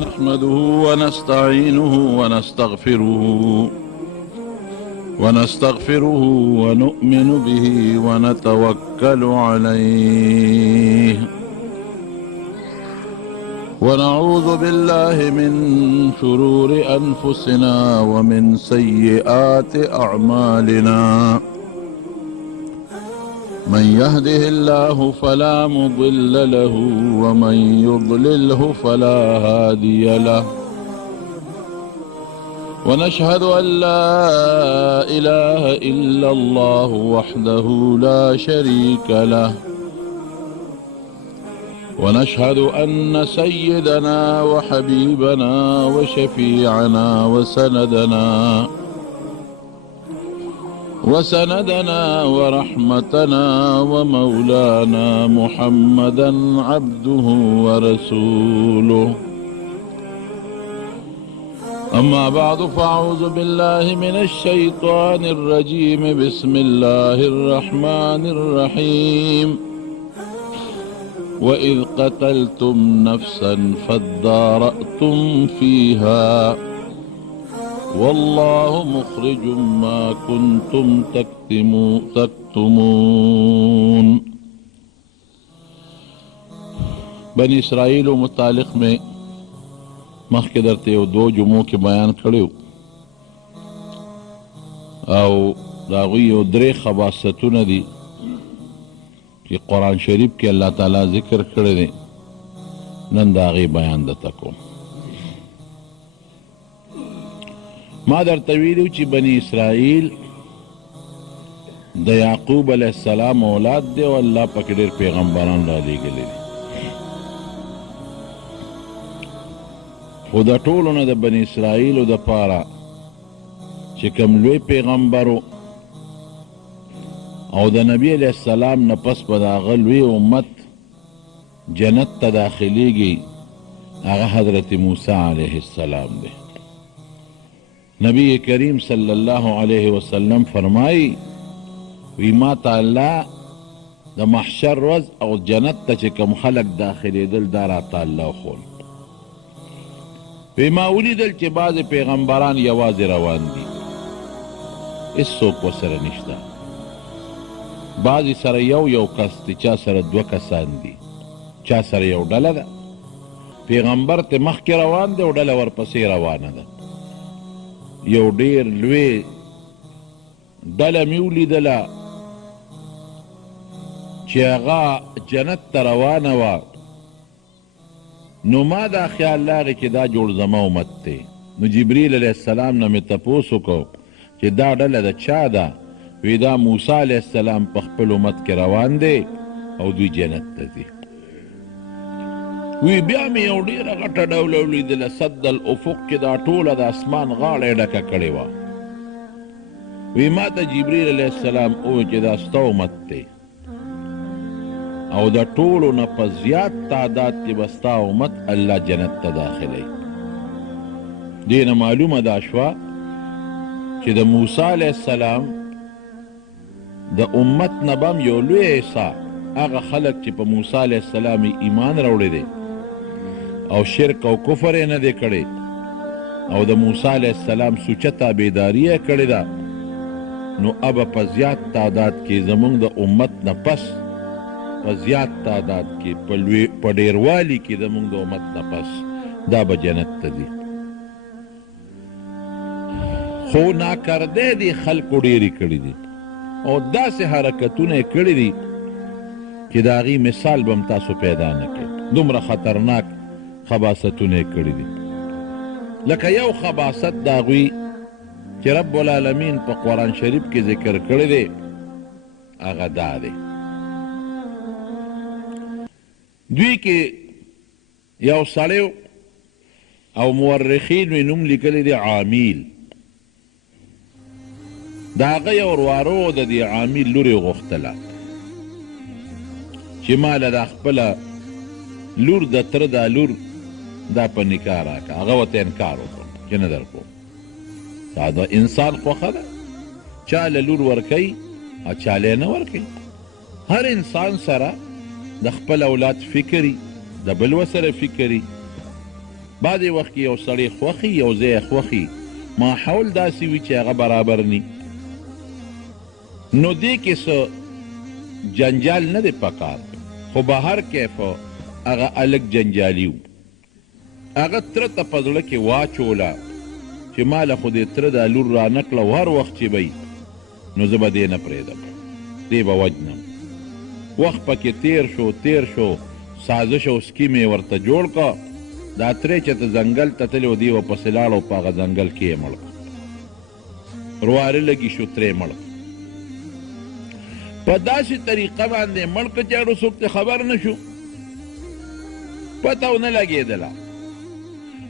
نحمده ونستعينه ونستغفره ونؤمن به ونتوكل عليه ونعوذ بالله من شرور أنفسنا ومن سيئات أعمالنا من يهده الله فلا مضل له ومن يضلله فلا هادي له ونشهد أن لا إله إلا الله وحده لا شريك له ونشهد أن سيدنا وحبيبنا وشفيعنا وسندنا ورحمتنا ومولانا محمدا عبده ورسوله. أما بعد فأعوذ بالله من الشيطان الرجيم. بسم الله الرحمن الرحيم. وإذ قتلتم نفسا فادارأتم فيها والله مخرج ما كنتم تكتمون. بنی اسرائیل متعلق میں مخکې درته یو دو جمعو کې بیان کړی او د هغوی یو درې خباستونه دي چې قرآن شریف کې الله تعالی ذکر کړی دی. نن د هغې بیان درته کوم. ما درته ویلي چې بني اسرائیل د یعقوب علیه السلام اولاد دی او الله پکې ډېر پیغمبران رالیږلي دي، خو د ټولو نه د بني اسرائیلو دپاره چې کوم لوی پیغمبرو او د نبی علیه السلام نه پس به د هغه لوی امت جنت ته داخلیږي هغه حضرت موسی علیه السلام دی. نبی کریم صلی اللہ علیہ وسلم فرمائی وی ما تا اللہ دا محشر روز او جنت تا چه کم خلق داخلی دل دارا تا اللہ خون وی ما اولی دل چه باز پیغمبران یواز روان دی، اس سوک و سر نشتا، بازی سر یو کس دی، چا سر دو کسان دی، چا سر یو ڈالا دا. پیغمبر تے مخ کی روان دے و ڈالا ورپسی روان دا. یو ډیر لوی ډله مې ولیدله چې هغه جنت ته روانه وه، نو ما دا خیال راغی چې دا جوړ زما امت دی. نو جبریل علیه السلام نه مې تپوس وکړو چې دا ډله د چا ده؟ وی دا موسی علیه السلام په خپل امت کې روان دی او دوی جنت ته ځي. وی بیا مې یو ډېره غټه ډوله ولیدله، صد الافق کې دا ټوله د اسمان غاړه یې ډکه کړې وه. وی ما ته جبریل علیه السلام وویل چې دا ستا امت دی او د ټولو نه په زیات تعداد کې به ستا امت الله جنت ته داخلی. دې نه معلومه دا شوه چې د موسی علیه السلام د امت نه به هم یو لوی حصه هغه خلک چې په موسی علیه السلام ایمان راوړی دی او شرک او کفر یې نه دی کړی او د موسی علیه السلام سوچه تابعداري یې کړې ده، نو ابه په زیات تعداد کې زموږ د امت نه پس په زیات تعداد کې په ډیروالي کې زموږ د امت نه پس دا به جنت ته ځي. خو ناکردی دي خلکو ډېرې کړي دي او داسې حرکتونه یې کړي دي چې د هغې مثال به هم تاسو پیدا نه کړئ. دومره خطرناک خباستونه یې کړي دي. لکه یو خباست د هغوی چې رب العالمین په قرآن شریف کې ذکر کړی دی هغه دا دی. دوی کې یو سړی او مورخین یې نوم لیکلی دی عامیل. د هغه یو وروارو د دې عامیل لور یې غوښتله چې ماله دا خپله لور د تره دا لور دا په نکاح راکړه. هغه ورته انکار وکړ چې نه در کوم. دا د انسان خوښه ده، چا له لور ورکوي او چا له یې نه ورکوي. هر انسان سره د خپل اولاد فکري د بل وسره فکري بعضې وخت کې یو سړی خوښي یو ځای خوښي ماحول داسې وي چې هغه برابر ني نو دې کې څه جنجال نه دی پکار خو به هر کیف هغه الګ جنجالي و هغه تره ته په زړه کې واچوله چې ما له خو دې تره دا لور رانکړه او هر وخت چې به نو زه به دې نه پرېږدم دې به وجنم وخت پکې تیر شو سازش او سکیم یې ورته جوړ که دا ترې چې ته ځنګل ته تلې و دې ورپسې لاړه او په هغه ځنګل کې یې مړ کړه روارې لګي شو ترې مړ په داسې طریقه باندې مړ که چې اړو څوک ته خبر نه شو پته ونه لګېدله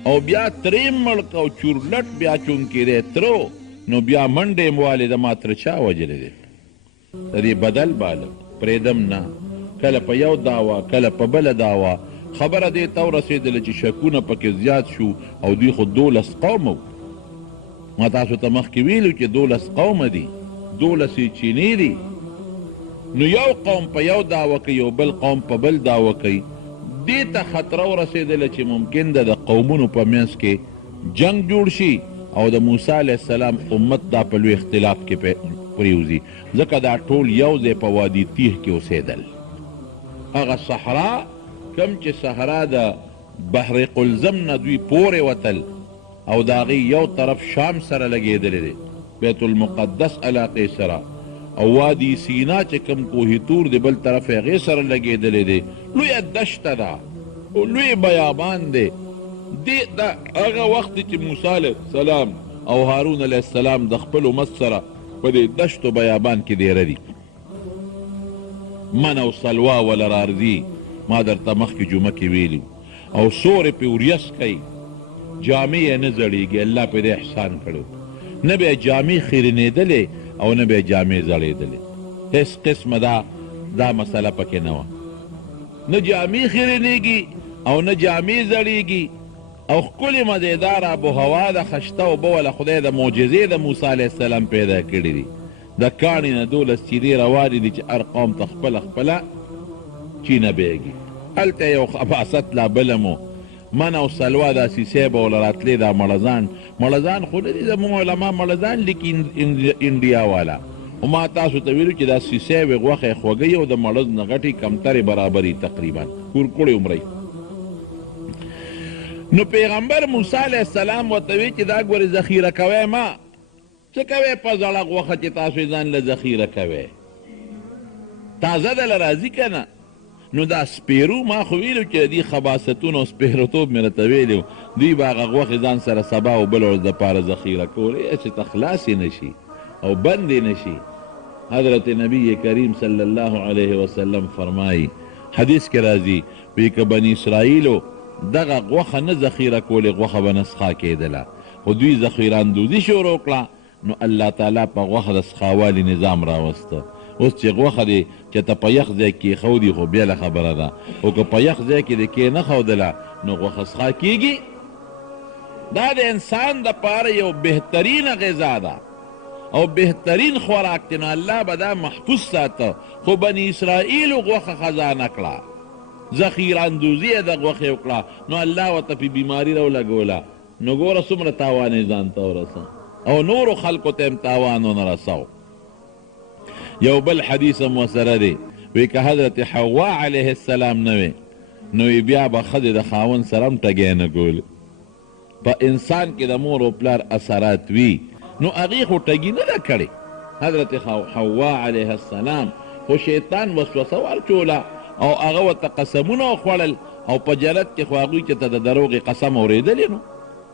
او بیا ترې مړ که او چورلټ بیا چونکې دی ترو نو بیا منډې موالې د ما تره چا وجلی دی د دې بدل باله پرېږدم نه کله په یو دعوه کله په بله دعوه خبره دې ته ورسېدله چې شکونه پکې زیات شو او دوی خو 12 قومه ما تاسو ته مخکې ویلو چې 12 قومه دي 12 یې چینې دي نو یو قوم په یو دعوه کوي یو بل قوم په بل دعوه کوي دې ته خطره ورسېدله چې ممکن ده د قومونو په منځ کې جنگ جوړ شي او د موسی علیه السلام امت دا په لوی اختلاف کې پریوزي ځکه دا ټول یو ځای په وادي تیح کې اوسېدل هغه صحرا کم چې صحرا د بحر قلزم نه دوی پورې وتل او د هغې یو طرف شام سره لګېدلی دی بیت المقدس علاقې سره او وادي سینا چې کم کوهي تور دی بل طرف هغې سره لګېدلی دی لویه دشته ده او لوی بیابان دی دې دا هغه وخت چې موسی علیه السلام او هارون علیه السلام د خپل امت سره په دې دشت و بیابان کې دیره دي من او سلوا وله راځي ما درته مخکې جمعه کې ویلي او سورې پې وریس کوي جامې یې نه زړېږي الله پې دې احسان کړی نه به یې جامې خیرنېدلې او نه به یې جامې زړېدلې هېڅ قسمه دا مسله پکې نه وه نه جامې خیرنېږي او نه جامې زړېږي او ښکلې مزېدار آب و هوا د خشته اوبه وله خدای د معجزې د موسی علیه السلام پیدا کړي دي د کاڼي نه 12 چینې روانې دي چې هر قوم ته خپله چینه بیږي هلته یو خباست لا بله مو من او سلوا دا سیسی به وله راتلې دا مړزان خو نه دي زموږ علما مړزان لیکي انډیا والا او ما تاسو ته ویلو چې دا سیسی وې غوښه یې خوږی او د مړز نه غټې کمترې برابري تقریبا کورکوړې عمرۍ نو پیغمبر موسی علیه السلام ورته وی چې دا ګورې ذخیره کوی ما څه کوی په زړه غوښه چې تاسو یې ځان له ذخیره کوی تازه دله راځي که نه نو دا سپیرو ما خو ویلو چې دې خباستونو او سپیروتوب مې راته ویلي دوی به هغه غوښې ځان سره سبا او بل ورځ دپاره ذخیره کولی چې ته خلاصې نه شي او بندې نه شي حضرت نبی کریم صلی الله علیه وسلم فرمایي حدیث کې راځي وی که بني اسرائیلو دغه غوښه نه ذخیره کولې غوښه به نه څښا کېدله خو دوی ذخیره اندوزي شروع کړه نو الله تعالی په غوښه د څښاوالي نظام راوسته اوس چې غوښه دی چې ته په یخ ځای کې ایښودي خو بېله خبره ده خو که په یخ ځای کې د کېنښودله نو غوښه څښا کېږي دا د انسان دپاره یو بهترینه غذا ده او بهترین خوراک دی نو الله به دا محفوظ ساته خو بني اسرائیلو غوښه خزانه کړه ذخیره اندوزي یې د غوښې وکړه نو الله ورته پې بیماري راولګوله نو ګوره څومره تاوان یې ځان ته ورسه او نورو خلکو ته هم تاوان ونه رسو یو بل حدیث هم ورسره دی وی که حضرت حوا علیه السلام نه وی نو بیا به ښځې د خاوند سره هم ټګی نه کول په انسان کې د مور او پلار اثرات وي نو هغې خو ټګي نه ده کړې حضرت حوا علیه السلام خو شیطان وسوسه ورچوله او هغه ورته قسمونه وخوړل او په جنت کې خو هغوی چې ته د دروغې قسم اورېدلې نو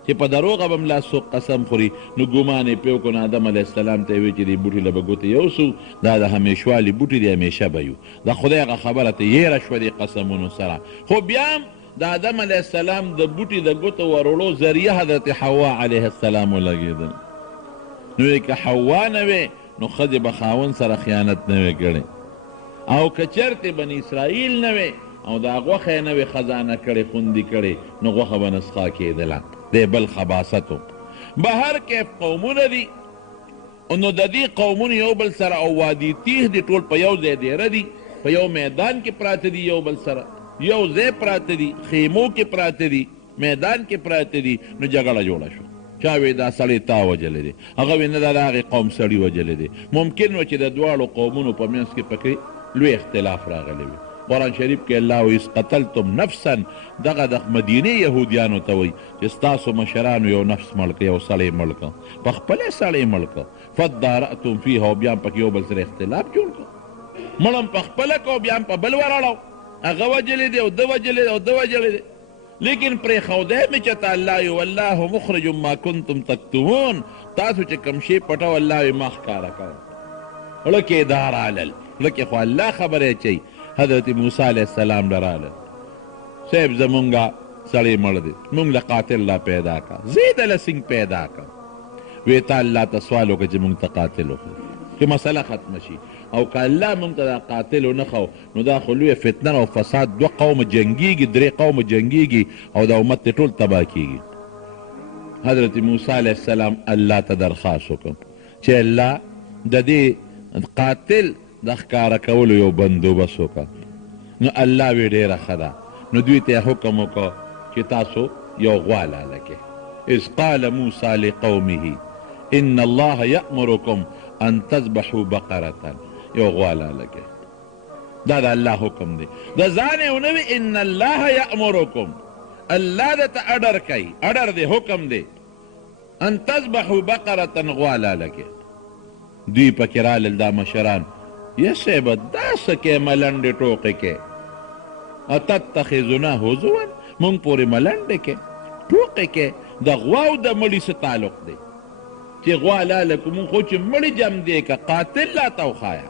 چې په دروغه به ملا څوک قسم خوري نو ګمان یې پرې وکړو نو آدم علیه السلام ته یې وی چې دې بوټي له به ګوتې یوسو دا د همیشوالي بوټي دی همیشه به یو د خدای هغه خبره ته یېره شوه دې قسمونو سره خو بیا هم د آدم علیه السلام د بوټي د ګوتو وروړو ذریعه حضرت حوا علیه السلام ولګېدل نو یې که حوا نه وې نو ښځې به خاوند سره خیانت نه وې کړی او که چېرتې بني اسرائیل نه وې او دا غوښه یې نه وې خزانه کړې خوندي کړې نو غوښه به نه څښا کېدله دی بل خباستو به هر کیف قومونه دي نو د دې قومونو یو بل سره او وادي تیح دي ټول په یو ځای دیره دي په یو میدان کې پراته دي یو بل سره یو ځای پراته دي خیمو کې پراته دي میدان کې پراته دي نو جګړه جوړه شو چا وی دا سړی تا وجلی دی هغه وی نه دا د هغې قوم سړي وجلی دی ممکن و چې د دواړو قومونو په منځ کې پکې لوی اختلاف راغلی وي قرآن شریف کې الله وی اس قتلتم نفسا دغه د مدینې یهودیانو ته وی چې ستاسو مشرانو یو نفس مړ که یو سړی مړ که په خپلې سړی مړ که فدارأتم فیها او بیا هم پکې یو بل سره اختلاف جوړ که مړم په خپله که او بیا هم په بل وراړو هغه وجلی دی او ده وجلی دی او ده وجلی دی لیکن پرېښودی مې چې ته الله وي والله مخرج ما کنتم تکتمون تاسو چې کوم شی پټو الله وي ما ښکاره کوم لکې دا رالل لکې خو الله خبرې چی حضرت موسی علیه السلام له صاحب زمونږه سړی مړ دی مونږ له قاتل لا پیدا کا زی دله سنګ پیدا کا وی تا الله ته سوال وکړه چې مونږ ته قاتل وکړو چې مسله ختمه شي او که الله مونږ ته دا قاتل ونه خو نو دا خو لویه فتنه او فساد دوه قومه جنګیږي درې قومه جنګیږي او دا امت ټول تباه کیږي حضرت موسی علیه السلام الله ته درخواست وکړ چې الله د دې قاتل د ښکاره کولو یو بندوبست وکړه نو الله وی ډېره ښه ده نو دوی ته حکم وکړه چې تاسو یو غوا لاله کې اذ قال موسی لقومه ان الله یأمرکم ان تذبحوا بقرة یو غوا لاله کې دا د الله حکم دی د ځان یې ونه وي ان الله یأمرکم الله درته اډر کوي اډر دی حکم دی ان تذبحوا بقرة غوا لاله کې دوی پکې رالل دا مشران یا صاحبه دا څه کې ملنډې ټوقې کې اتتخذنا هزوا مونږ پورې ملنډې کې ټوقې کې د غوا او د مړي څه تعلق دی چې غوا لاله کو مونږ خو چې مړي جم دی که قاتل لا ته وښایه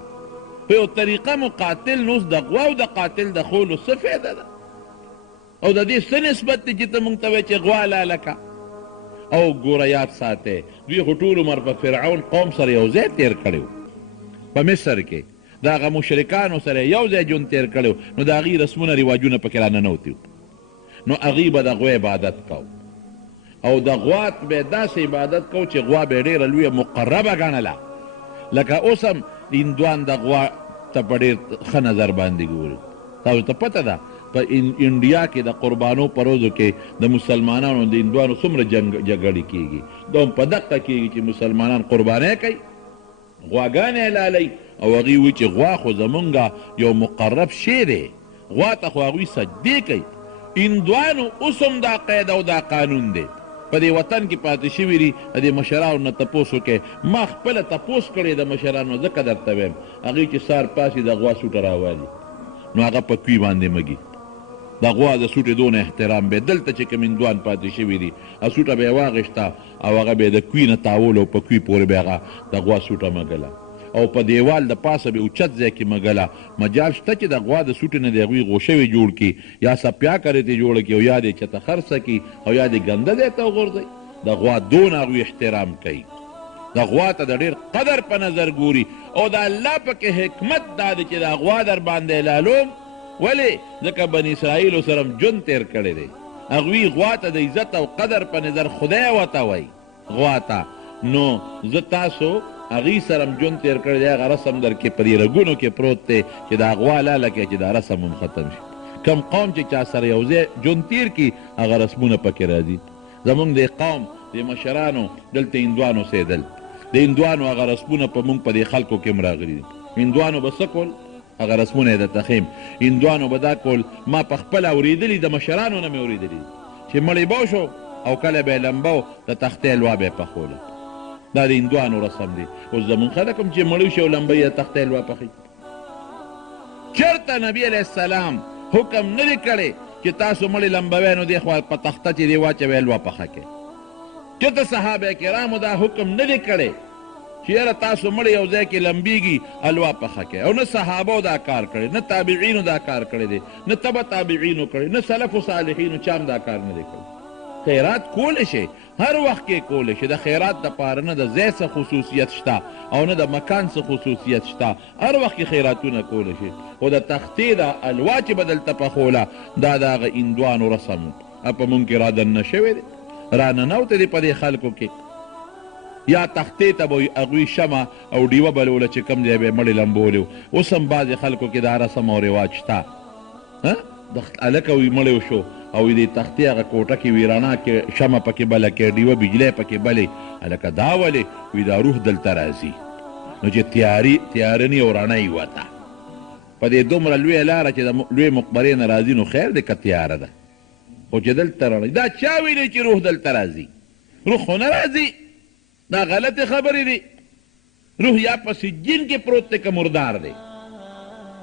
په یو طریقه مو قاتل نو د غوا او د قاتل د خولو څه فایده ده او د دې څه نسبت دی چې ته مونږ ته وایې چې غوا لاله که او ګوره یاد ساتئ دوی خو ټول عمر په فرعون قوم سره یو ځای تیر کړی په مصر کې د هغه مشرکانو سره یو ځای ژوند تیر کړی نو د هغې رسمونه رواجونه پکې راننوتي نو هغې به د غوا عبادت کو او د غوا به داسې عبادت کو چې غوا به ډېره لویه مقربه ګڼله لکه اوس هم هندوان د غوا ته په ډېر ښه نظر باندې ګوري تاسو ته پته ده په انډیا کې د قربانو په ورځو کې د مسلمانانو د هندوانو څومره جګړې کېږي دا هم په دقه کېږي چې مسلمانان قربانۍ کوي غواګانې حلالوي او هغوی وایي چې غوا خو زمونږ یو مقرب شی دی غوا ته خو هغوی سجدې کوي هندوانو اوس هم دا قید او دا قانون دی په دې وطن کې پاتې شوي دي د دې مشرانو نه تپوس وکړئ ما خپله تپوس کړی د مشرانو ځکه درته وایم هغوی چې سهار پاسي د غوا سوټه راوالي نو هغه په کوي باندې مږي د غوا د سوټې دونه احترام به دلته چې کوم هندوان پاتې شوي دي سوټه به یې واغېسته او هغه به یې د کوي نه تاول او په کوي پورې به هغه د غوا سوټه مږله او په دیوال د پاسه به اوچت ځای کې مږله مجال شته چې د غوا د سوټې نه د هغوی غوښوې جوړ کړي یا سپیا کرې ترې جوړه کړي او یا دې چته خرڅه کړي او یا دې ګنده ځای ته وغورځوي د غوا دونه هغوی احترام کوي د غوا ته د ډېر قدر په نظر ګوري او د الله پکې حکمت دا دی چې د غوا در باندې حلالوم ولې ځکه بني اسرائیلو سره هم ژوند تېر کړی دی هغوی غوا ته د عزت او قدر په نظر خدای ورته وایي غوا ته نو زه تاسو هغوی سره هم ژوند تېر کړی دی هغه رسم در کې په دې رګونو کې پروت دی چې د غوا لاله کې چې دا رسم هم ختم شي کم قوم چې چا سره یو ځای ژوند تېر کړي هغه رسمونه پکې راځي زمونږ د قوم د مشرانو دلته هندوانو اوسېدل د هندوانو هغه رسمونه په مونږ په دې خلکو کې هم راغلي دي هندوانو به څه کول هغه رسمونه یې درته ښیم هندوانو به دا کول ما په خپله اورېدلي د مشرانو نه مې اورېدلي چې مړی به شو او کله به یې لمبه و د تختې حلوا به یې پخوله دا د هندوانو رسم دی اوس زمونږ خلک هم چې مړی شي او لمبه یې د تختې حلوا پخوي چېرته نبي علیه السلام حکم نه دی کړی چې تاسو مړی لمبوی نو دې خوا په تخته چې دې واچوئ حلوا پخه کړئ چېرته صحابه کرامو دا حکم نه دی کړی چې یاره تاسو مړی یو ځای کې لمبیږي حلوا پخه کړئ او نه صحابو دا کار کړی نه تابعینو دا کار کړی دی نه تبه تابعینو کړی نه سلفو صالحینو چا هم دا کار نه دی کړی خیرات کولی شي هر وخت کې کولی شي د خیرات دپاره نه د ځای څه خصوصیت شته او نه د مکان څه خصوصیت شته هر وخت کې خیراتونه کولی شي خو د تختې د حلوا چې به دلته پخوله دا د هغه هندوانو رسم په مونږ کې رادننه شوی دی راننوتی دی په دې خلکو کې یا تختې ته به هغوی شمه او ډیوه بلوله چې کوم ځای به یې مړې لمبولې. اوس هم بعضې خلکو کې دا رسم او رواج شته، د هلکه وي مړی شو او د تختې هغه کوټه کې وي رڼا کې شمه پکې بله کې ډیوه بجلی پکې بلې. هلکه دا ولې وي دا روح دلته راځي. نو چې تیاره ني او رڼا یې وته په دې دومره لویه لاره چې د لویې مقبرې نه راځي نو خیر دی که تیاره ده، خو چې دلته رڼا دا چا ویلی چې روح دلته راځي؟ روح خو نه راځي، دا غلطې خبرې دي. روح یا په سجین کې پروت دی که مردار دی.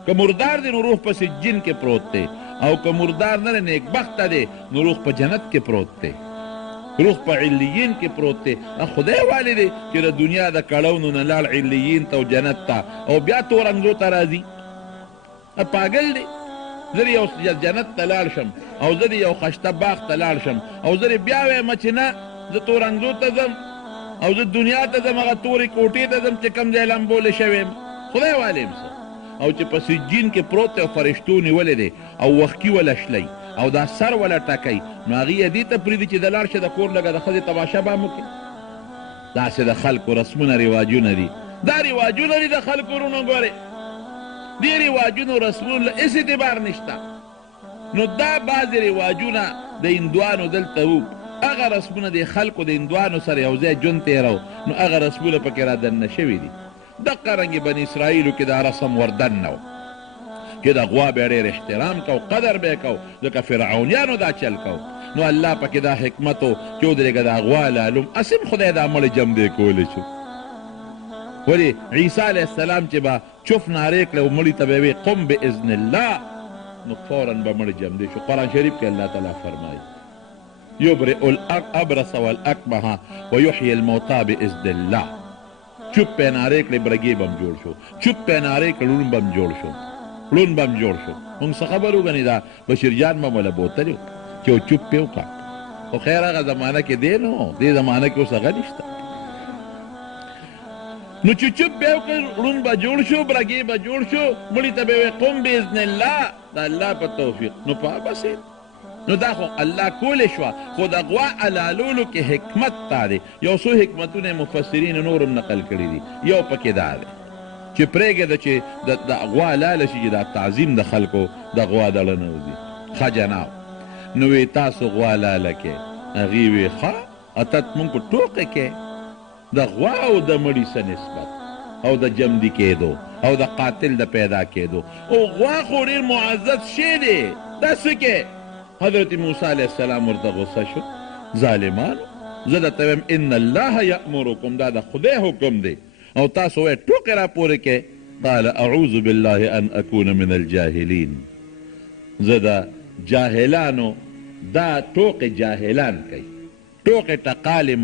که مردار دی نو روح په سجین کې پروت دی، او که مردار نه دی نیکبخته دی نو روح په جنت کې پروت دی، روح په علیین کې پروت دی. خدای والی دی چې د دنیا د کړونو نه لاړ علیین ته او جنت ته او بیا تورنګزو ته راځي. پاگل دی. زه یو جنت ته لاړ شم او زه یو خشته باغ ته لاړ شم او زه بیا وایم چې نه زه تورنګزو ته ځم او زه دنیا ته ځم، هغه تورې کوټې ته ځم چې کوم ځای لمبولی شوی یم. خدای والی یم څه. او چې په سجین کې پروت دی او فرشتو نیولی دی او وښکي وله شلی او دا سر وله ټکی، نو هغې یې دې ته پرېږدي چې د لاړ شه د کور لږه د ښځې تماشه به هم وکړي. داسې د خلکو رسمونه رواجونه دي، دا رواجونه دي د خلکو رونو. ګورې دې رواجونو رسمونو له هېڅ اعتبار نشته. نو دا بعضې رواجونه د هندوانو دلته وو، هغه رسمونه د خلکو د هندوانو سره یو ځای ژوند تېرو، نو هغه رسمونه پکې را دننه شوي دي. دقه رنګې بني اسرائیلو کې دا رسم وردننه و چې د غوا به ډېر احترام کو، قدر به کو، ځکه فرعونیانو دا چل کو. نو الله پکې دا حکمت و چې ودرېږه دا غوا لالوم اسم خدای دا مړی جم دی کولی شو. ولې عیسی علیه السلام چې به چف نارې کړی او مړي ته به یې قم باذن الله، نو فورا به مړی جم دی شو. قرآن شریف کې الله تعالی فرمایي یبرئ الابرص والاکمه ویحیی الموتی باذن الله. چوپ پې نارې کړې برګې به هم جوړ شو، چوپ پې نارې کړه لون به هم جوړ شو، لون به هم جوړ شو. موږ څه خبر وګڼې دا بشیر جان به موله بوتلی چې و چوپ پې وکړه. خو خیر هغه زمانه کې دی نو، دې زمانه کې اوس هغه نشته. نو چې چوپ پې وکړه لون به جوړ شو، برګې به جوړ شو، مړي ته به وایي قم باذن الله، د الله په توفیق. نو په بسې نو دا خو الله کولی شوه، خو د غوا علالولو کې حکمت تا دی. یو څو حکمتونه مفسرین نور هم نقل کړي دي. یو پکې دا دی چې پرېږده چې د غوا لاله شي چې دا تعظیم د خلکو د غوا دړه نه وځي. ښه جناب، نو وی تاسو غوا لاله کې، هغې وی ښه اتت مونږ په ټوقې کې د غوا او د مړي څه نسبت او د جمدي کېدو او د قاتل د پیدا کېدو. او غوا خو ډېر معزز شی دی. دا څه کې حضرت موسی علیه السلام ورته غصه شو، ظالمانو زه درته وایم ان الله یأمرکم، دا د خدای حکم دی او تاسو وایئ ټوکې را پورې کې. قال اعوذ بالله ان اکون من الجاهلین. زه د جاهلانو دا ټوکې جاهلان کوي، ټوکې ټقالې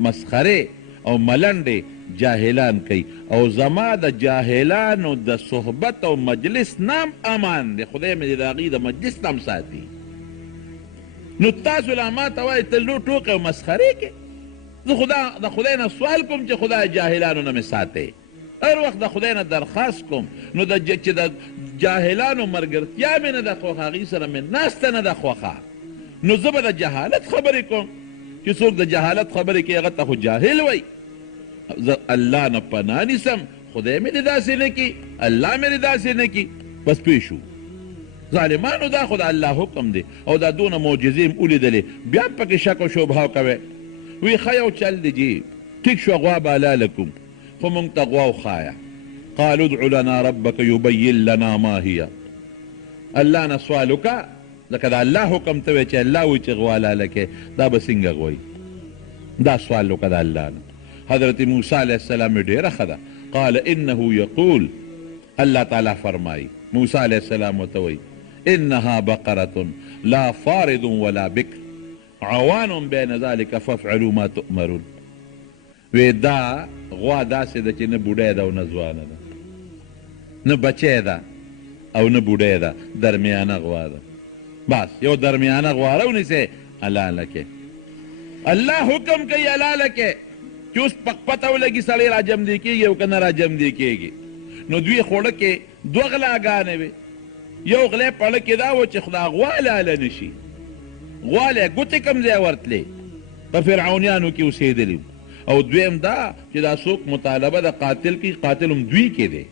مسخرې او ملنډې جاهلان کوي، او زما د جاهلانو د صحبت او مجلس نام امان دی. خدای مې د هغې د مجلس نام ساتي. نو تاسو لا ما ته وایئ ته لو ټوکې او مسخرې کې. زه د خدای نه سوال کوم چې خدای جاهلانو نه مې ساتئ. هر وخت د خدای نه درخواست کوم نو چې د جاهلانو ملګرتیا مې نه ده خوښه، هغې سره مې ناسته نه ده خوښه، نو زه به د جهالت خبرې کوم. چې څوک د جهالت خبرې کوي هغه ته خو جاهل وایي. زه الله نه پناه نیسم، خدای مې دې داسې نه کړي، الله مې دې داسې نه کړي. بس پوه شو ظالمانو دا خو د الله حکم دی او دا دونه معجزې م ولیدلې، بیا هم پکې شک او شبهه کوئ. وی ښه یو چل دی جي ټیک شو غوا به حلاله کوم، خو مونږ ته غوا وښایه. قالوا ادع لنا ربك يبين لنا ما هي. الله نه سوال وکړه، لکه د الله حکم ته وی چې الله وایي چې غوا حلاله کې، دا به څنګه غوایي؟ دا سوال وکړه د الله نه. حضرت موسی علیه السلام ډېره ښه ده. قال انه یقول، الله تعالی فرمایي موسی علیه السلام ورته وایي انها بقرة لا فارض ولا بکر عوان بین ذلك فافعلوا ما تؤمرون. وی دا غوا داسې ده چې نه بوډۍ ده او نه ځوانه ده، نه بچی ده او نه بوډۍ ده، درمیانه غوا ده. بس یو درمیانه غوا راونیسئ حلاله کې. الله حکم کوي حلاله کې چې اوس پته ولګي سړی راجمدی کېږي او که نه راجمدی کېږي. نو دوی خوړه کې دوه غلاګانې وې. یو غلی پړه کې دا و چې خدا غوا حلاله نه شي. غوا له ګوتې کوم ځای ورتلې، په فرعونیانو کې اوسېدلي، او دویم دا چې دا څوک مطالبه د قاتل کی قاتل هم دوی کې دی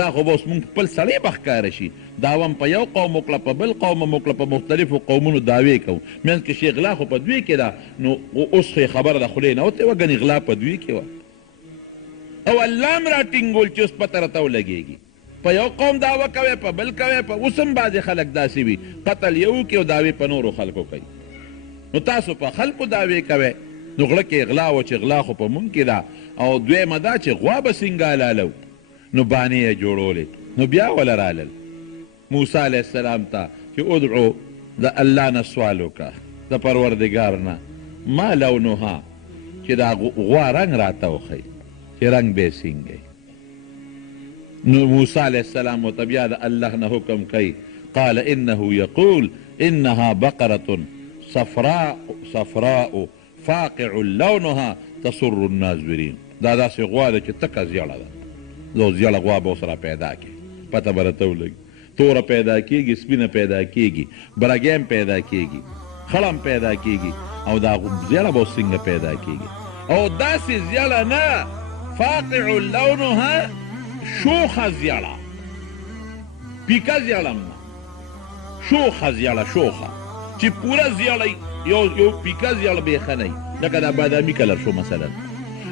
دا خو به اوس مونږ خپل سړی به ښکاره شي دعوه هم په یو قوم وکړه په بل قوم هم وکړه په مختلفو قومونو دعوې کوو منځ کې چې غلا خو په دوی کې ده نو اوس خو خبره د خولې نه وتې وه ګنې غلا په دوی کې وه او الله هم راټینګول چې اوس پته راته ولګېږي په یو قوم دعوه کوې په بل کوې په اوس هم بعضې خلک داسې وي قتل یو کې او دعوې په نورو خلکو کوي نو تاسو په خلکو دعوې کوئ نو غله کې غلا و چې غلا خو په مونږ کې ده او دویمه دا چې غوا به څنګه حلالو نو بانې یې جوړولې نو بیا وله رالل موسی علیه السلام ته چې ادعو د الله نه سوال وکړه د پروردګار نه ما لونها چې دا غوا رنګ راته وښیي چې رنګ به یې څنګه نو موسی علیه السلام ورته بیا د الله نه حکم کوي قال انه یقول انها بقرة صفراء فاقع لونها تسر الناظرین دا داسې غوا ده چې تکه زیړه ده زو زیړه غوا به ورسره پیدا کړي پته به راته ولګي توره پیدا کېږي سپینه پیدا کېږي برګیم پیدا کېږي خړم پیدا کېږي او دا زیړه به اوس څنګه پیدا کېږي او داسې زیړه نه فاقع لونها شوخه زیړه پیکه زیړه نه شوخه زیړه شوخه چې پوره زیړه یو پیکه زیړه بیخه نه لکه دا بادامي کلر شو مثلا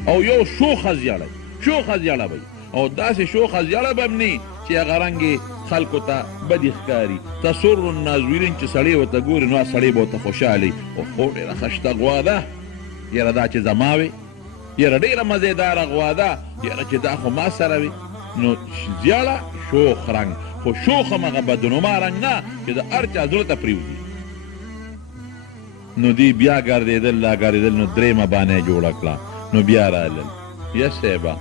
او یو شوخه زیړه به او داسې شوخه زیړه به هم نه چې هغه رنګ خلکو ته بدې ښکاري تسر الناظرین چې سړی ورته ګوري نو سړی به ورته خوشحالي او خو ډېره خشته غوا ده یاره دا چې زما وي یاره ډېره مزېداره غوا ده یاره چې دا خو ما سره وي نو زیړه شوخ رنګ خو شوخ هم هغه بدنما رنګ نه چې د هر چا زړه ته پرېوځي نو دی بیا ګرځېدل نو درېیمه بانه یې جوړه کړه نو بیا رالل یا صاحبه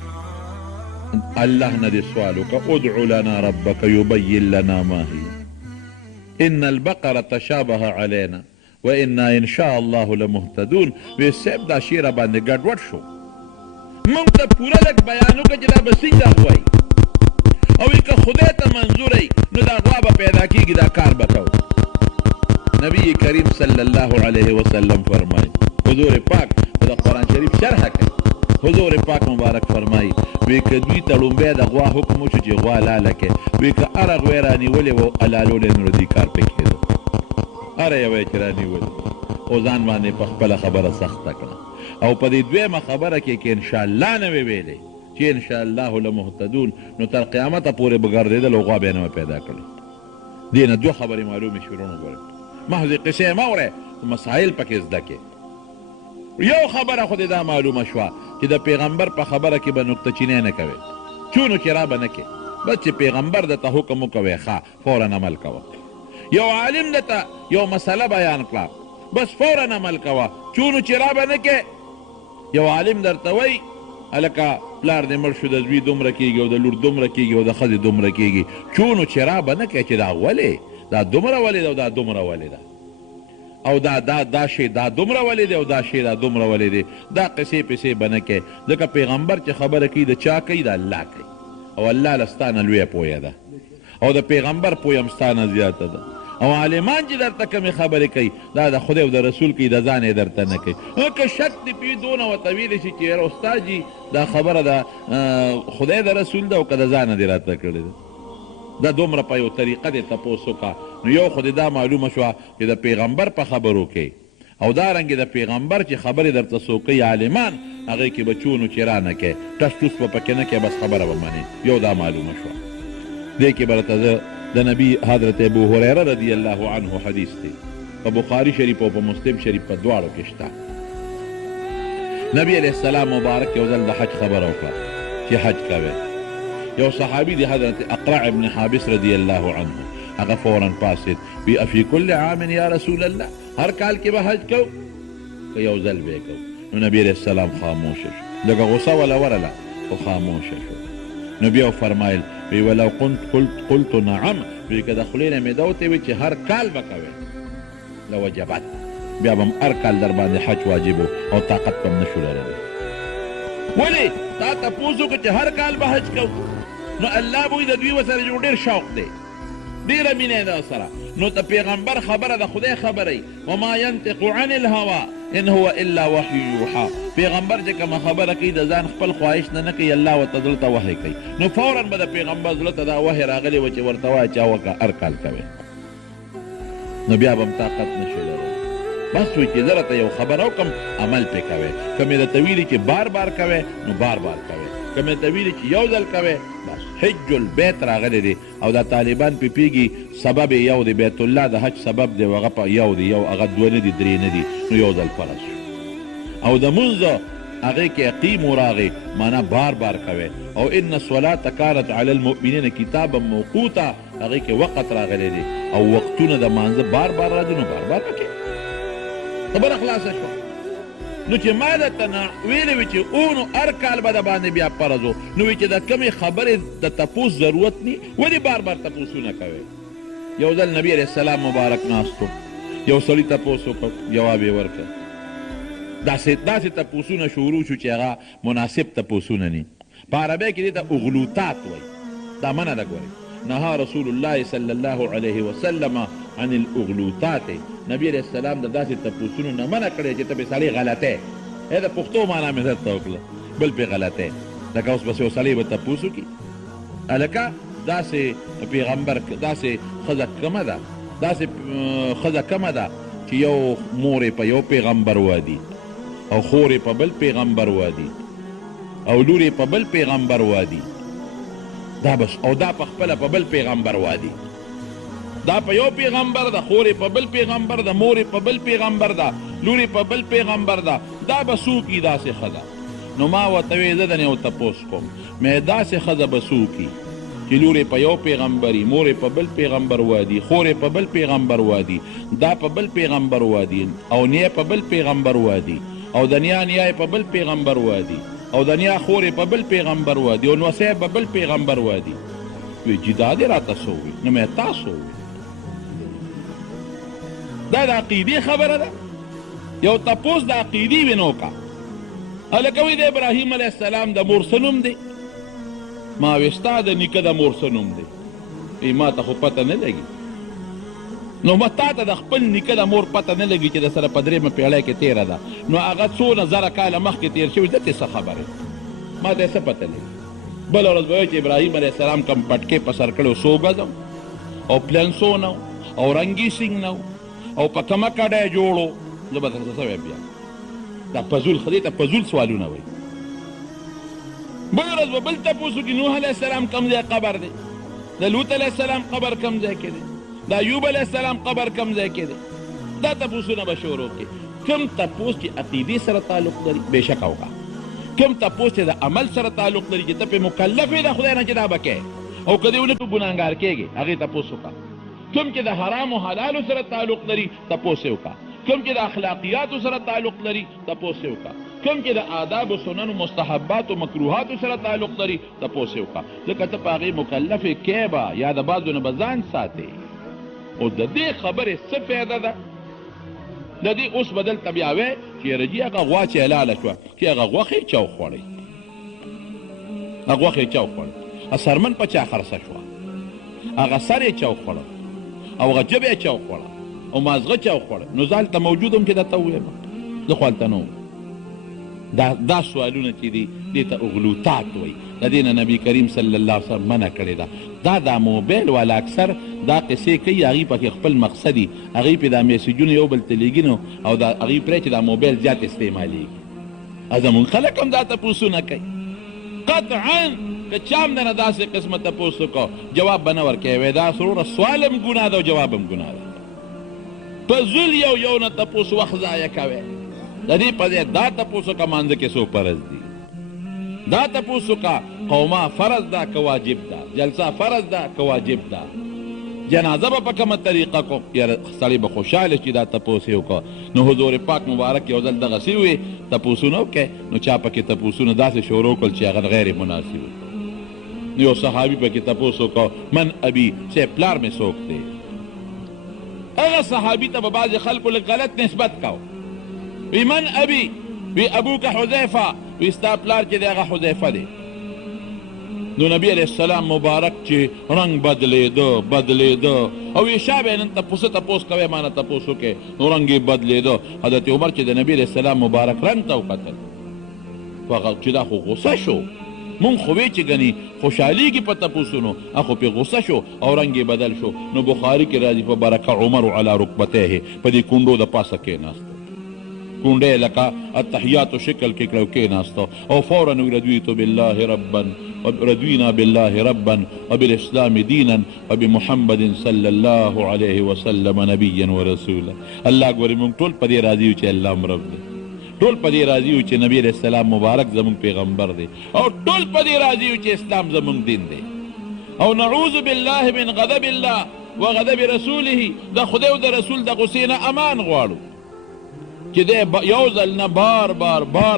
الله نه دې سوال وکړه ادعو لنا ربک یبین لنا ما هي ان البقره تشابه علینا وانا ان شاء الله لمهتدون وی صاحب دا شعر باندې ګډوډ شو موږ ته پوره لږ بیان وکړه چې دا به څنګه وایي او که خدای ته منظور ای نو دا غوا به پیدا کېږي دا کار به کوو نبی کریم صلی الله علیه وسلم فرمایي حضور پاک د قرآن شریف شرحه کوي حضور پاک مبارک فرمایي وی که دوی ته لومبی د غوا حکم وشو چې غوا لاله کړي وی که هره غوی رانیولې وه حلالولی نو دې کار پې کېده هره یوه چې رانیولې او ځان باندې په خپله خبره سخته کړه او په دې دویمه خبره کې که انشاءالله نه وې ویلې چې انشاءالله لمهتدون نو تر قیامته پورې به ګرځېدل او غوا بیا نه پیدا کړل دې نه دوه خبرې معلومې شو ورونو ګورئ محض قصې مه اورئ مسایل پکې زده کې یو خبره خو دې دا معلومه شوه چې د پیغمبر په خبره کې به نکته چینی نه کوې چونو چې را به نه کې بس چې پیغمبر درته حکم وکوې ښه فورا عمل کوه یو عالم درته یو مسله بیان کړه بس فورا عمل کوه چونو چې را به نه کې یو عالم درته وایي هلکه پلار دې مړ شو د زوی دومره کېږي او د لور دومره کېږي او د ښځې دومره کېږي چونو چې را به نه کې چې دا ولې دا دومره ولې ده او دا دومره ولې ده او دا شی دا دومره ولې دی او دا شی دا دومره ولې دی دا قصې پسې به نه کوې ځکه پیغمبر چې خبره کوي د چا کوي د الله کوي او الله له ستا نه لویه پویه ده او د پیغمبر پویه هم ستا نه زیاته ده او عالمان چې درته کومې خبرې کوي دا د خدای او د رسول کوي د ځان یې درته نه کوي که شک دې پې دونه ورته ویلی شي چې یاره استاد جي دا خبره د خدای د رسول ده او که د ځانه دې راته کړې ده دا دومره په یو طریقه دې تپوس وکړه نو یو خو دې دا معلومه شوه چې د پیغمبر په خبرو کې او دارنګې د پیغمبر چې خبرې درته څوک کوي عالمان هغې کې به چونو چې را نه کوې ټس ټوس به پکې نه کوې بس خبره به منې یو دا معلومه شوه دې کې به راته زه د نبی حضرت ابو هریره رضی الله عنه حدیث دی په بخاري شریف او په مسلم شریف په دواړو کې شته نبی علیه السلام مبارک یو ځل د حج خبره وکړه چې حج کوئ یو صحابي دی حضرت اقرع ابن حابس رضی الله عنه هغه فورا پاسید وی افی کل عام یا رسول الله هر کال کې به حج کو که یو ځل به کو نو نبی علیه السلام خاموش شو لکه غصه ولا ورله او خاموش شو نو بیا فرمایل وی ولو قلت نعم وی که د خولې نه مې دا وتې وي چې هر کال به کوې لوجبت بیا به هر کال در باندې حج واجب او طاقت به هم نشو لرلی ولې تا تپوس وکړه چې هر کال به حج کوو نو الله به وایي د دوی ورسره جوړ ډېر شوق دی ډېره مینه یې ده سره. نو د پیغمبر خبره د خدای خبره ای وما ینطق عن الهوا ان هو الا وحی یوحا. پیغمبر چې کومه خبره کوي د ځان خپل خواهش نه کوي، الله ورته زړه ته وحی کوي. نو فورا به د پیغمبر زړه ته دا وحی راغلی و چې ورته وایه چا وکړه هر کال کوې، نو بیا به هم طاقت نشي لرلی. بس وایي چې زه راته یو خبره وکړم عمل پې کوې. که مې درته ویلي چې بار بار کوې نو بار بار کوې، که مې درته ویلي چې یو ځل کوې بس. حج البیت راغلی دی او دا طالبان پې پیږي سبب یو دی، بیت الله د حج سبب دی، هغه په یو دی، یو هغه دوه نه دي درې نه دي، نو یو ځل فرض شو. او د مونځ هغې کې اقیمو راغی معنا بار بار کوې. او ان الصلاة کانت علی المؤمنین کتابا موقوتا هغې کې وقت راغلی دی او وقتونه د مانځه بار بار راځي، نو بار بار وکړې. خبره خلاصه شوه. نو چې ما درته نه ویلې وي چې نو هر کال به د باندې بیا فرض و، نو وایي چې د کمې خبرې د تپوس ضرورت نی، ولې بار بار تپوسونه کوې؟ یو ځل نبی علیه السلام مبارک ناست و، یو سړي تپوس وکړ، جواب یې ورکړ. داسې تپوسونه شروع شو چې هغه مناسب تپوسونه نی. په عربی کې دې ته اغلوطات وایي. دا منع ده ګورئ. نهى رسول الله صلی الله علیه وسلم عن الاغلوطات. نبی علیہ السلام د داسې تپوسونو نه منع کړی چې ته پې سړی غلطی. د پښتو معنا مې درته وکړه، بل پې غلطی. لکه اوس بس یو سړی به تپوس وکړي هلکه داسې پیغمبر داسې ښځه کمه ده، داسې ښځه کمه ده چې یو مور یې په یو پیغمبر وادي او خور یې په بل پیغمبر وادي او لور یې په بل پیغمبر وادي. دا بس. او دا په خپله په بل پیغمبر وادي. دا په یو پیغمبر ده، خور یې په بل پیغمبر ده، مور یې په بل پیغمبر ده، لور یې په بل پیغمبر ده. دا به څوکي داسې ښځه. نو ما ورته ویې زه د یو تپوس کوم، مې داسې ښځه به څوکي چې لور یې په یو پیغمبري، مور یې په بل پیغمبر وادي، خور یې په بل پیغمبر وادي، دا په بل پیغمبر وادي، او نیا په بل پیغمبر وادي، او د نیا یې په بل پیغمبر وادي، او د نیا خور یې په بل پیغمبر وادي، او نوسی په بل پیغمبر وادي. وی چې دا دې راته څه ووي؟ نو مې تاسو ووي. دا د عقیدې خبره ده. یو تپوس د عقیدې وي نو کا. هلکه وایي د ابراهیم علیه السلام د مور څه نوم دی؟ ما وی ستا د نیکه د مور څه نوم دی؟ وی ما ته خو پته نه لګي. نو ما تا ته د خپل نیکه د مور پته نه لګي چې د سره په درېیمه پیړۍ کې تېره ده، نو هغه څونه زره کاله مخکې تېر شوي دته څه خبرې؟ ما ته یې څه پته لګي؟ بله ورځ به وایي چې ابراهیم علیه السلام کوم پټکې په سر کړی و څو ګزه او پلنسو نه او رنګي سینګ نه او په کومه کډه یې جوړ و. زه به درته څه وایم بیا؟ دا پزول خدای ته پزول سوالونه وایي. بله ورځ به بل تپوس وکړي نوح علیه السلام کوم ځای قبر دی، د لوط علیه السلام قبر کوم ځای کې دی، د ایوب علیه السلام قبر کوم ځای کې دی. دا تپوسونه به شروع کړي. کوم تپوس چې عقیدې سره تعلق لري بېشکه وکړه. کوم تپوس چې د عمل سره تعلق لري چې ته پې مکلف یې د خدای نه چې دا به کوې، او که دې ونه کړو ګناهګار کېږې، هغې تپوس وکړه. کوم چې د حرام و حلالو سره تعلق لري تپوس یې وکړه. کوم چې د اخلاقیاتو سره تعلق لري تپوس یې وکړه. کوم چې د آداب و سنن و مستحبات و مکروهاتو سره تعلق لري تپوس یې وکړه. ځکه ته په هغې مکلف یې کې به یا د بعضو نه به ځان ساتې. او د دې خبرې څه فایده ده؟ د دې اوس به دلته بیا وی چې یاره جي هغه غوا چې حلاله شوه چې هغه غوښې چا وخوړئ، هغه غوښې چا وخوړئ، سرمن په چا خرڅه شوه، هغه سر یې چا وخوړه او هغه ژبه یې چا وخوړه او مازغه چا وخوړه. نو زه هلته موجود وم چې درته ووایم، زه خو هلته نه وم. دا سوالونه چې دي دې ته اغلوطات وایي. د دې نه نبي کریم صلی الله علیه وسلم منع کړې ده. دا موبایل والا اکثر دا قصې کوي، هغوی پکې خپل مقصد دي، هغوی پې دا میسیجونه یو بل ته لیږي نو او دا هغوی پرې چې دا موبایل زیات استعمالېږي. زمونږ خلک هم دا تپوسونه کوي. قطعا که چا هم دنه داسې قسمه تپوس وکړو جواب به نه ورکوي. وایي دا سروره سوال هم ګناه ده او جواب هم ګناه ده. په زول یو نه تپوس وخت ضایع کوي. د دې په ځای دا تپوس وکړه مانځه کې څو فرض دي، دا تپوس وکړه قومه فرض ده که واجب ده، جلسه فرض ده که واجب ده، جنازه به په کومه طریقه کو. یاره سړی به خوشحاله چې دا تپوس یې وکړه. نو حضور پاک مبارک یو ځل دغسې ووی تپوسونه وکړئ، نو چا پکې تپوسونه داسې شروع کړل چې هغه غیر مناسب وو. نو یو صحابي پکې تپوس وکړه من ابي چې پلار مې څوک دی. هغه صحابي ته به بعضې خلکو لږ غلط نسبت کو. وی من ابي وی ابوک حذیفه، وی ستا پلار چې دی هغه حذیفه دی. نو نبی علیہ السلام مبارک چې رنگ بدلیده او ایشا به نن تپوس کوي مانه تپوس وکړي نو رنګ یې بدلیده. حضرت عمر چې د نبی علیہ السلام مبارک رنګ ته وکتل چې دا خو غصه شو، مونږ خو وی چې ګني خوشحالیږي په تپوسونو، اخو پې غصه شو او رنګ یې بدل شو. نو بخاري کې راځي فبرک عمر علی رکبتیه، په دې کونډو د پاسه کېناست، کونډه لکه التحیات شکل کې کړو کېناستو او فورا رضیت بالله ربا رضینا بالله ربا وبالاسلام دینا وبمحمد صلی الله علیه وسلم نبیا ورسولا. الله ګورې مونږ ټول په دې راضي یو چې الله م رب دی، ټول په دې راضي یو چې نبی علیہ السلام مبارک زمونږ پیغمبر دی، او ټول په دې راضي یو چې اسلام زمونږ دین دی. او نعوذ بالله من غضب الله وغضب رسوله، د خدای او د رسول د غصې نه امان غواړو چې دی یو ځل نه بار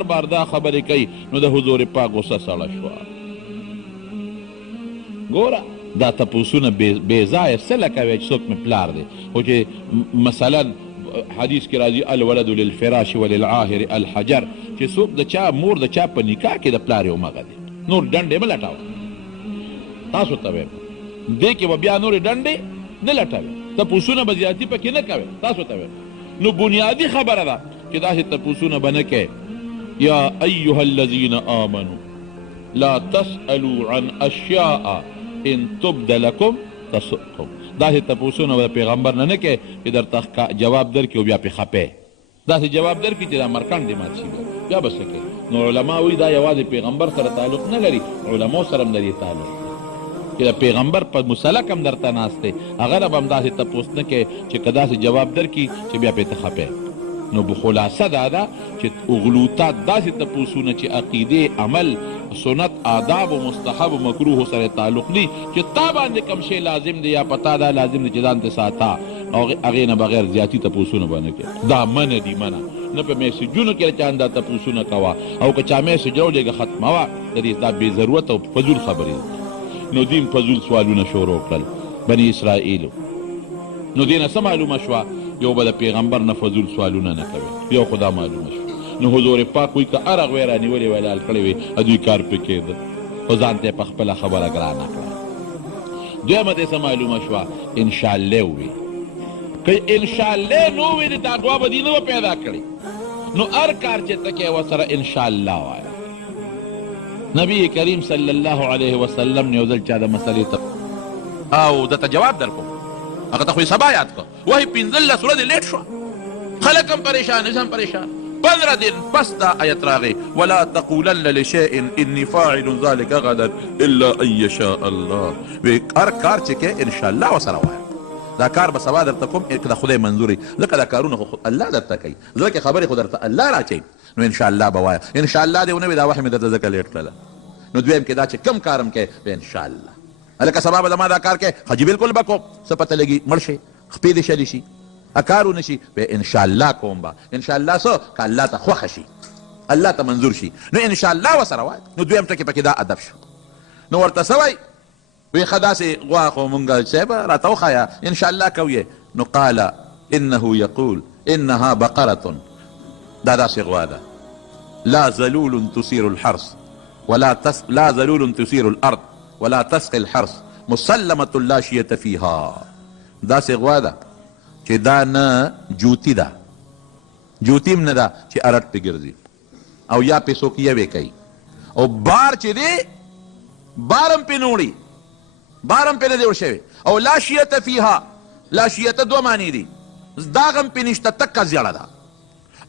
بار دا خبرې کوي. نو د حضور پاک غصه سړه شوه. ګوره دا تپوسونه بې ځایه څه لکه وی چې څوک مې پلار دی، خو چې مثلا حدیث کې راځي الولد للفراش وللعاهر الحجر، چې څوک د چا مور د چا په نکاح کې د پلار یو مغه دی، نور ډنډې مه لټوه. تاسو ته وایم دې کې به بیا نورې ډنډې نه لټوئ، تپوسونه به زیاتي پکې نه کوئ. تاسو ته وایم نو بنیادی خبره ده چې داسې تپوسونه به نه کوئ. یا ایها الذین آمنوا لا تسألوا عن اشیاء ان تبد لکم تسؤکم. داسې تپوسونه به د پیغمبر نه کوئ چې درته جواب درکړي او بیا پې خپې، داسې جواب درکړي چې دا مرکڼ دې مات شي بیا به څه کوئ. نو علما وایي دا یوازې پیغمبر سره تعلق نه لري، علماو سره هم لري تعلق، چې د پیغمبر په مسلک هم درته ناست دی، هغه نه به هم داسې تپوس نه کوې چې که داسې جواب درکړي چې بیا پې ته خپې. نو خلاصه دا ده چې اغلوطات داسې تپوسونه چې عقیدې، عمل، سنت، آداب و مستحب و مکروه سره تعلق نی، چې تا باندې کم شی لازم دی یا پتا دا لازم دی چې ځان ته ساته، او هغې نه بغیر زیاتي تپوسونه به نه کوې. دا منه دي منه، نه په میسجونو کې چا دا تپوسونه کوه، او که چا میسج راولېږه ختموه. د دې دا بې ضرورت او فضول خبرې دي. نو دین فضول سوالونه شروع کړل بني اسرائیلو. نو دینه څه معلومه شوه؟ یو به د پیغمبر نه فضول سوالونه نه کوي، یو خدا معلومه شو. نو حضور پاک وایي که هر هغه وی رانیولې وی لال کړی وي دوی کار پې کېده، خو ځان ته یې په خپله خبره ګرانه کړه. دویمه ته څه معلومه شوه؟ انشاءالله ووي. که انشاءالله نو وویلې دا دوه به دې نه به پیدا کړي، نو هر کار چې ته کوې ورسره انشاءالله وایه. نبی کریم صلی الله علیه وسلم نه یو ځل چا د مسلې ته او درته جواب درکوم، هغه ته خو یې سبا یاد کړه، وایي 15 ورځې لیټ شوه، خلک هم پریشان، زه هم پریشان. 15 دن پس دا آیت راغی ولا تقولن لشیء انی فاعل ذلک غدا الا ان یشاء الله. وی هر کار چې کې انشاءالله ورسره وایه، دا کار به سبا درته کوم که د خدای منظوري، ځکه دا کارونه خو الله درته کوي، زړه کې خبرې خو درته الله راچوي. نو انشاءالله به وایه، انشاءالله دې ونه وي دا وحی مې درته ځکه لیټ کړله. نو دویم کې دا چې کم کارم کې به انشاءالله، هلکه سبا به زما دا کار کې حجي بلکل به کوم، څه پته لګي مړ شي، خپې دې شلی شي، کار ونه شي، به انشاءالله کوم به. انشاءالله څه که الله ته خوښه شي، الله ته منظور شي، نو انشاءالله ورسره وایه. نو دویم ټکي پکې دا ادب شو. نو ورته څه وایي؟ وی ښه داسې غوا خو مونږ صاحب راته وښایه انشاءالله کوې. نو قال انه یقول انها بقرة، دا داسې غوا ده لا ذلول تثير الحرث لا ذلول تثير الارض ولا تسقي الحرث مسلمة لا شية فيها. داسې غوا ده چې دا نه جوتی ده، جوتیم نه ده چې ارټ پې ګرځي او یا پې څوک یوې کوي، او بار چې دی بارم پې نه وړي، بارم پې نه دی وړ شوی. او لا شیته فیها، لا شیته دوه معنی دي، داغ هم پې نشته، تکه زیړه ده،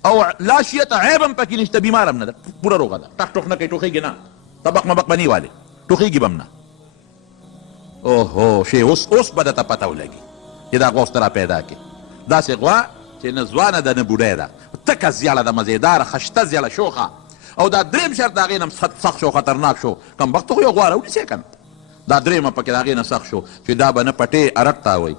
او لا شیته عیب هم پکې نشته، بیمار هم نه ده، پوره روغه ده، ټک ټوک نه کوي، ټوخېږي نه، طبق مبق به نه والې، ټوخېږي به هم نه. اوهو شی اوس به درته پته ولګي چې دا غوا اوس ته را پیدا کړې. داسې غوا چې نه ځوانه ده نه بوډۍ ده، تکه زیړه ده، مزېداره خشته زیړه شوخه. او دا درېیم شرط د هغې نه سخت شو، خطرناک شو، کم وخته خو یو غوا راونیسې که نه. دا درېیمه پکې د هغې نه سخت شو چې دا به نه پټې ارټ تاوئ،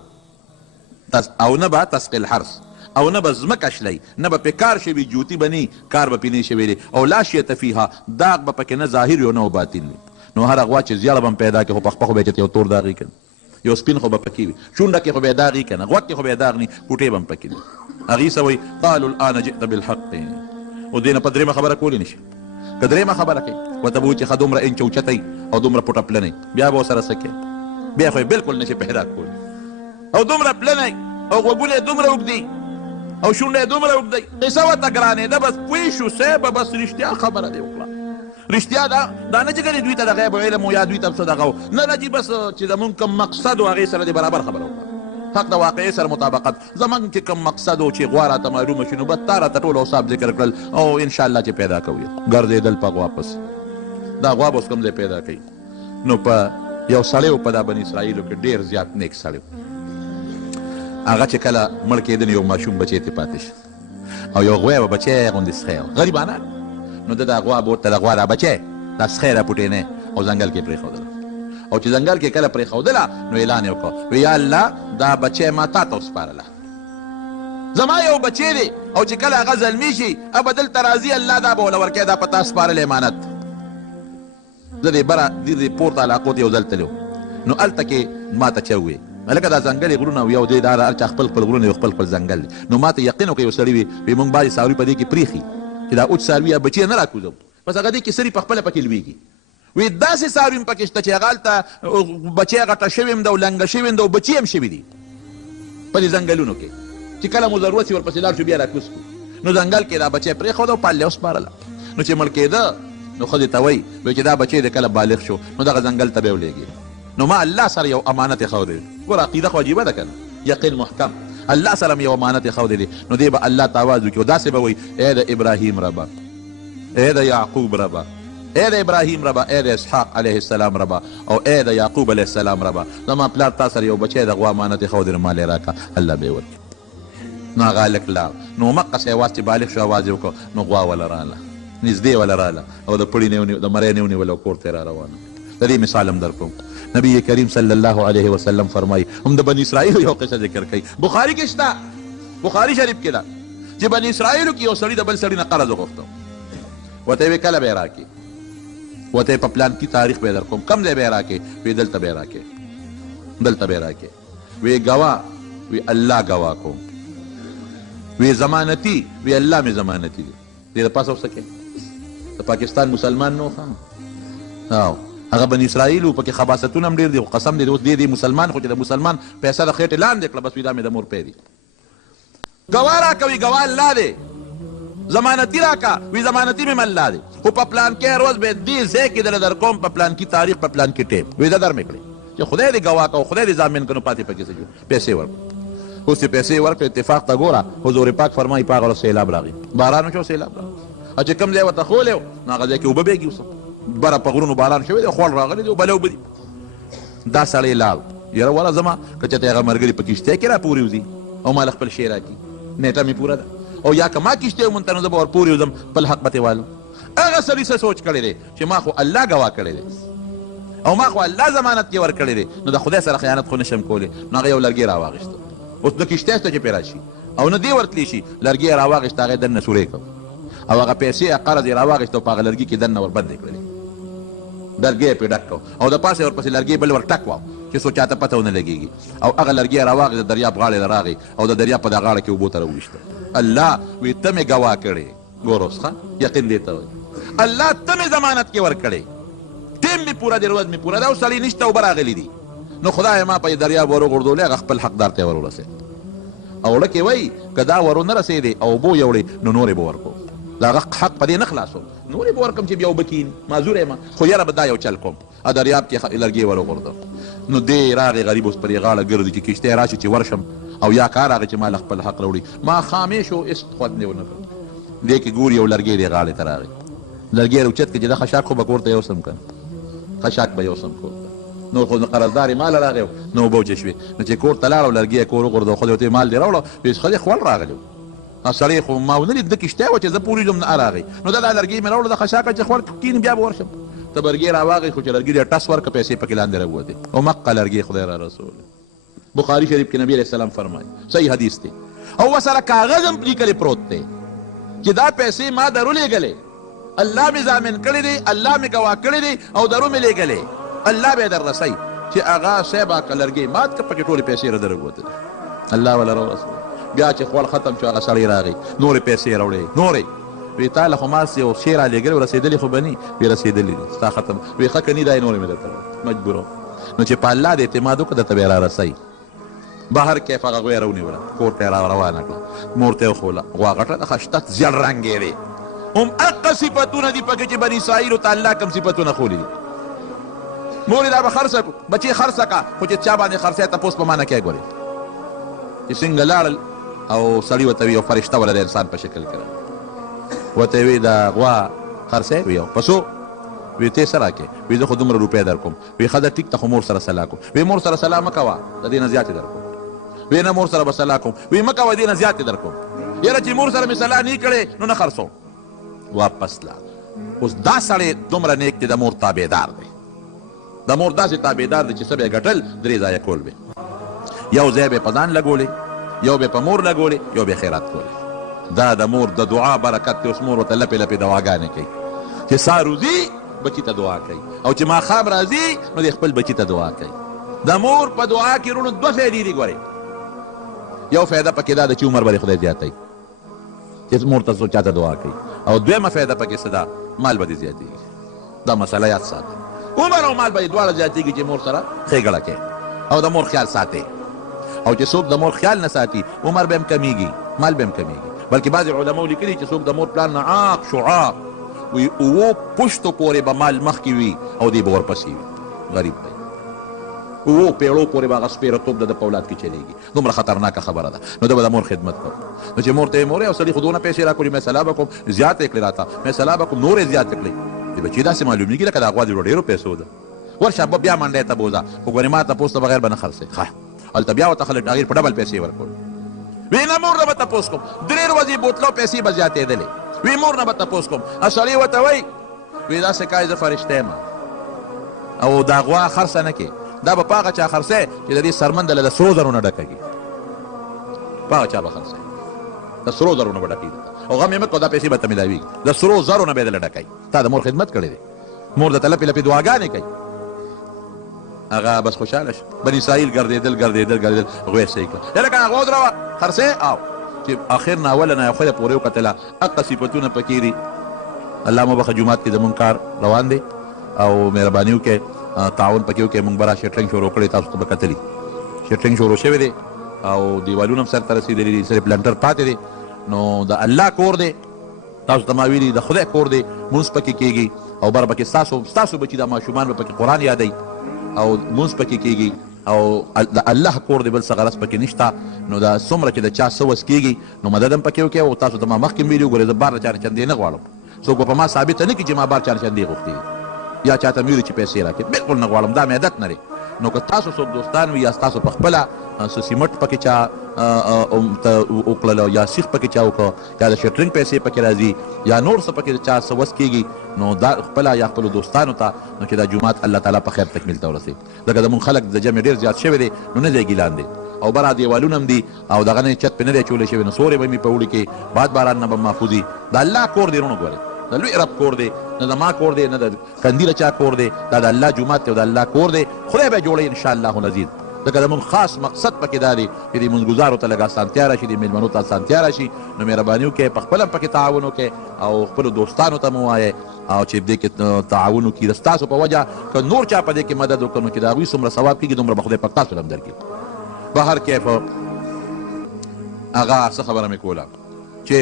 او نه به تسقي الحرث، او نه به ځمکه شلی، نه به پې کار شوي، جوتي به نه کار به پې نه شوی دی، او لا شیته فیها، داغ به پکې نه ظاهر وي او نه باطن وي. نو هره غوا چې زیړه به هم پیدا کړي، خو پخپه خو به یې چېرته یو تور داغ وي که نه، یو سپین خو به پکې وي، شونډه کې خو به یې داغ وي که نه، غوږ کې خو به یې داغ نه، پوټې به هم پکې وي. هغې څه وایي قالوا الآن جئت بالحق. او دې نه په درېیمه خبره کولی نه شي، که درېیمه خبره کوي ورته به وایي چې ښه دومره انچ اوچتی او دومره پټه پلنی بیا به ورسره څه کوي بیا خو یې بلکل نشي پیدا کولی او دومره پلنی او غوږونه یې دومره اوږدي او شونډه یې دومره اوږدی قصه ورته ګرانېده بس پوه شو صیبه بس رښتیا خبره دې وکړه رښتیا دا نه چې ګنې دوی ته د غیب علم و یا دوی ته څه دغه و نه جي بس چې زمونږ کوم مقصد و هغې سره دې برابر خبره وکړه حق د واقعي سره مطابقت زمونږ چې کوم مقصد و چې غوا راته معلومه شي نو بس تا راته ټول اوصاف ذکر کړل او انشاءالله چې پیدا کوي ګرځېدل په غوا پس دا غوا به اوس کوم ځای پیدا کوي نو په یو سړی و په دا بني اسرائیلو کې ډېر زیات نیک سړی هغه چې کله مړ کېده نو یو ماشوم بچی ترې پاتې شي او یو غوی به بچی غوندې سخی و غریبانه نو ده دا غوا به ورته د غوا دا بچی دا سخی را پوټېنی او ځنګل کې پرېښودله او چې ځنګل کې کله پرېښودله نو اعلان یې وکړه وی یا الله دا بچی ما تا ته وسپارله زما یو بچی دی او چې کله هغه زلمی شي ابه دلته راځي الله دا به وله ورکوي دا په تا سپارلی امانت زه دې بره دې پورته علاقو ته یو ځل تللی نو هلته کې ما ته چا وویل لکه دا ځنګلې غرونه او یو دی دا هر چا خپل خپل غرونه یو خپل خپل ځنګل دی نو ما ته یقین وکړه یو سړي وي موږ بعضې څاروي په دې کې پرېښي چې دا اوچ څاروي یا بچي نه راکوزو بس هغه دې کې سري په خپله پکې لویږي وی داسې څاروي هم پکې شته چې هغه هلته بچی غټه شوي هم ده او لنګه شوي هم ده او بچي هم شوي دي په دې ځنګلونو کې چې کله مو ضرورت شي ورپسې لاړ شو بیا راکوز کړو نو ځنګل کې دا بچی پرېښوده او پاللی وسپارله نو چې مړ کېده نو ښځې ته وایي چې دا بچی د کله بالغ شو نو دغه ځنګل ته به یې ولېږي نو ما الله سره یو امانت یې ښودی ګوره عقیده خو عجیبه ده که نه یقین محکم الله سره مې یو امانت یې ښودی دی نو دی به الله ته آواز وکړي او داسې به وایي ای د ابراهیم ربه ای د یعقوب ربه ای د ابراهیم ربه ای د اسحاق علیه السلام ربه او ای د یعقوب علیه السلام ربه زما پلار تا سره یو بچی د غوا امانت یې ښودی نو ما لې راکړه الله به یې ورکړي نو هغه هلک لاړ نو مقصې اواز چې بالغ شو اواز یې وکړو نو غوا وله راله نږدې وله راله او د پړي نه د مرۍ نه ونیوله او کور ته یې را روانه د دې مثال هم در کوم نبی کریم صلی الله علیه وسلم فرمایي هم د بني اسرائیلو یو قصه ذکر کوي بخاري کې شته بخاري شریف کې ده چې بني اسرائیلو کې یو سړي د بل سړي نه قرض وغوښته ورته یې ویې کله به یې راکړي ورته یې په پلان کې تاریخ به یې در کوم کوم ځای به یې راکړې وی دلته به یې راکړې دلته به یې راکړې وی ګواه وی الله ګواه کوم وی ضمانتي وی الله مې ضمانتي دی دې د پاسه اوس څه کوې د پاکستان مسلمان نو او هغه بني اسرائیل پکې خباستونه هم ډېر دي خو قسم دی اوس دې مسلمان خو چې د مسلمان پیسه د خېټې لاندې کړه بس وي دا مې د مور پی دي ګواه راکوي ګواه الله دی ضمانتي راکه وي ضمانتي مې الله دی خو په پلان کې هر ورځ به دې ځای کې دله در کوم په پلان کې تاریخ په پلان کې ټیم وي دا در مې کړې چې خدای دې ګواه که خدای دې ضامن کړه نو پاتې پکې څه جوړ پیسې ورکړه اوس چې پیسې ورکړې اتفاق ته ګوره حضور پاک فرمایي په هغه ورځ سیلاب راغی باران وشو سیلاب راغی او چې کوم ځای ورته خولی نو هغه ځای کې اوبه بهږي اوس بره په غرونو باران شوی دی خوړ راغلی دی او بلې اوبه دي دا سړی لاړ یاره وله ځما که چېرته هغه ملګري په کښتۍ کې را پورې وځي او ما له خپل شی راکړي نیټه مې پوره ده او یا که ما کښتۍ ومونته نو زه به ور پورې وځم خپل حق به ترې والم هغه سړي څه سوچ کړی دی چې ما خو الله ګواه کړی دی او ما خو الله ضمانت کې ورکړی دی نو د خدای سره خیانت خو نشم کولی نو هغه یو لرګی راواغېسته اوس د کښتۍ ته چې پرې راشي او نه دې ورتلی شي لرګی یې راواغېسته هغه یې دننه سورې کړ او هغه پیسې قرض یې راواغېسته او په هغه لرګي کې دننه ور بندې کړلې لرګی یې پرې ډک کړ او د پاسه ورپسې لرګی بل ور ټک واو چې څو چاته پته ونه لګېږي او هغه لرګی یې راواغېست د دریاب غاړې ته راغی او د دریاب په دا غاړه کې اوبو ته راوویشته الله وی ته مې ګواه کړې ګور اوس ښه یقین دې ته وایي الله ته مې ضمانت کې ورکړې ټیم مې پوره دی ورځ مې پوره ده او سړي نشته اوبه راغلي دي نو خدای ما په دریاب ور وغورځولې هغه خپل حقدار ته ور ورسېد او لکه وایي که دا ور ونه رسېدې او اوبو یوړې نو نورې به ورکړو د هغه حق په دې نه خلاصو نورې به ورکړم چې بیا اوبه کښېني معذور یم خو یاره به دا یو چل کوم دریاب کې لرګي ور وغورځم نو دې راغې غریب اوس پرې غاړه ګرځي چې کښتۍ راشي چې ورشم او یا کار راغی چې ما له خپل حق راوړي ما خامې شو هېڅ خوند یې ونه کړ دې کې ګوري یو لرګی دې غاړې ته راغی لرګی یې راوچت کړي چې دا خشاک خو به کور ته یوسم که خشاک به یوسم کور ته نو خو قرضدار یې مال راغی نو اوبه وچې شوې نو چې کور ته لاړ او لرګي یې کور وغورځو خو دې ورته مال دې راوړه ویل ښه دې خوړ راغلی سړی خو ما ونه لید د کښتۍ وه چې زه پورې ځم نه راغی نو دا لرګي مې راوړه د خشاکه چې خوړ کښېني بیا به ورشم ته برګې راواغی خو چې لرګي دې ټس ورکړه پیسې پکې لاندې راووتې او مقه لرګي خدای را رسول بخاري شریف کې نبی علیه السلام فرمایي صحیح حدیث دی او ورسره کاغذ هم لیکلی پروت دی چې دا پیسې ما درولېږلې الله مې ضامن کړی دی الله مې ګواه کړی دی او درو مې لېږلې الله به یې در رسوي چې هغه صاحب که لرګي مات که پکې ټولې پیسې را درغوتلې الله وله راورسوي بیا چې خوړ ختم شو هغه سړی راغی نورې پیسې راوړې نورې وی تاله خو ما یو شی رالېږلی و رسېدلي خو به ني وی رسېدلي دي ستا ختم وی ښه که ني دا یې نورې مې درته مجبور وم نو چې په الله د اعتماد وکړه درته به یې را رسوي بهر کیف هغه غوی راونیوله کور ته یې را روانه کړه مور ته یې وښوله غوا غټه ده ښه شته زیړ رنګ یې دی هم هغه صفتونه دي پکې چې بني اسرائیلو ته الله کوم صفتونه ښولي دي مورې دا به خرڅه کړو بچې خرڅه کړه خو چې چا باندې خرڅی تپوس په ما نه کوې ګورې چې څنګه لاړل او سړي ورته وي یو فرشته وله د انسان په شکل کې راغله ورته یې وي د غوا خرڅی وي او پسو وی ته څه راکې وی زه خو دومره روپۍ در کوم وی ښه ده ټیک ته خو مور سره سلا کوم وی مور سره سلا مه کوه د دې نه زیاتې در کوم وی نه مور سره به سلا کوم وی مه کوه دې نه زیاتې در کوم یاره چې مور سره مې سلا نه کړې نو نه خرڅوم واپس لاړ اوس دا سړی دومره نیک دی د مور تابعدار دی د مور داسې تابعدار دی چې څه به یې ګټل درې ځایه کول به یو ځای به یې په ځان لګولې یو به یې په مور لګولې یو به یې خیرات کولې دا د مور د دعا برکت دی اوس مور ورته لپې لپې دواګانې کوي چې سا روزي بچی ته دعا کوي او چې ماښام راځي نو د خپل بچی ته دعا کوي د مور په دعا کې وروڼو دوه فایدې دي ګورئ یو فایده پکې دا ده چې عمر به دې خدای زیاتوي چې مور ته چاته دعا کوي او دویمه فایده پکې څه ده مال به دې زیاتېږي دا مسله یاد ساتئ عمر او مال به دې دواړه زیاتېږي چې مور سره ښېګړه کوي او د مور خیال ساتئ او چې څوک د مور خیال نه ساتي عمر به هم کمیږي مال به هم کمیږي بلکې بعضې علماو لیکلي چې څوک د مور پلان نه عاق شعاق وی اوو پشتو پورې به مال مخکې وي او دی به ورپسې وي غریب دی اوو پیړو پورې به هغه سپېره توپ د په اولاد کې چلېږي دومره خطرناکه خبره ده نو ده به د مور خدمت کوو نو چې مور ته یې مورې او سړي خو دونه پیسې را کړي مثلا به کوم زیات یې کړې راته مثلا به کوم نور یې زیات کړې د بچي داسې معلومېږي لکه د غوا د ډېرو پیسو ده ورشه به بیا منډی ته بوځه خو ګورې ما تپوس ته بغیر به نه خرڅې ښه هلته بیا ورته خلک هغې په ډبل پیسې ورکول وی نه مور نه به تپوس کوم درې ورځې بوتلو پیسې به زیاتېدلې وی مور نه به تپوس کوم سړی ورته وایي وی داسې کای زه فرشته یم او دا غوا خرڅه نه کې دا به په هغه چا خرڅی چې د دې سرمنده له د سرو زرو نه ډکه په هغه چا به خرڅی د سرو زرو نه به ډکېږي او غم یې مه کوه دا پیسې به ته میلاویږي د سرو زرو نه به یې دله ډکوي تا د مور خدمت کړی دی مور درته لپې لپې دعاګانې کوي هغه بس خوشحاله شو بني اسرائیل ګرځېدل غوی صحیح کړه یاره که هغه ودروه خرڅی او چې آخر ناوله نه یو خدای پورې وکتله هغه صفتونه پکې دي الله مو بخه جومات کې زمونږ کار روان دی او مهرباني وکړئ تعاون پکې وکړئ موږ به را شیټرنګ شروع کړی تاسو ته به کتلي شیټرنګ شروع شوی دی او دیوالونه هم سرته رسېدلي دي صرف لنټر پاتې دی نو د الله کور دی تاسو ته ما ویلي د خدای کور دی مونځ پکې کېږي او بر پکې ستاسو بچي دا ماشومان به پکې قرآن یادوي او مونځ پکې کېږي او د الله کور دی بل څه غرض پکې نشته نو دا څومره چې د چا څه وس کېږي نو مدد هم پکې وکړئ او تاسو ته ما مخکې ویلي وګورئ زه بار د چا نه چندې نه غواړم څوک به په ما ثابته نه کړي چې ما بار چا نه چندې غوښتې دي یا چاته مې ویلي چې پیسې راکړي بلکل نه غواړم دا مې عادت نه دی نو که تاسو څوک دوستان وي یا ستاسو په خپله څه سیمټ پکې چا وکړله یا سیخ پکې چا وکړه یا د شټرنګ پیسې پکې راځي یا نور څه پکې چا څه وس کېږي نو دا خپله یا خپلو دوستانو ته نو چې دا جومات الله تعالی په خیر تکمیل ته ورسوي ځکه زمونږ خلک د جمع ډېر زیات شوی دی نو نه دی ګیلان دی او برا دیوالونه هم دي او دغه نه چت پې نه دی اچولی شوی نو سورې به مې په اوړي کې باد باران نه به محفوظي د الله کور دی وروڼو ګورئ د لوی رب کور دی نه د ما کور دی نه د کندیله چا کور دی دا د الله جومات دی او د الله کور دی خدای به جوړوي انشاءالله العزیز ځکه زمونږ خاص مقصد پکې دا دی چې دې مونځګزارو ته لږ اسانتیا راشي دې مېلمنو ته اسانتیا راشي نو مهرباني وکړئ په خپله هم پکې تعاون وکړئ او خپلو دوستانو ته مو ووایئ او چې دې کې تعاون وکړي د ستاسو په وجه که نور چا په دې کې مدد وکړو نو چې د هغوی څومره ثواب کېږي دومره به خدای پاک تاسو له هم درکړي په هر کیف هغه څه خبره مې کوله چې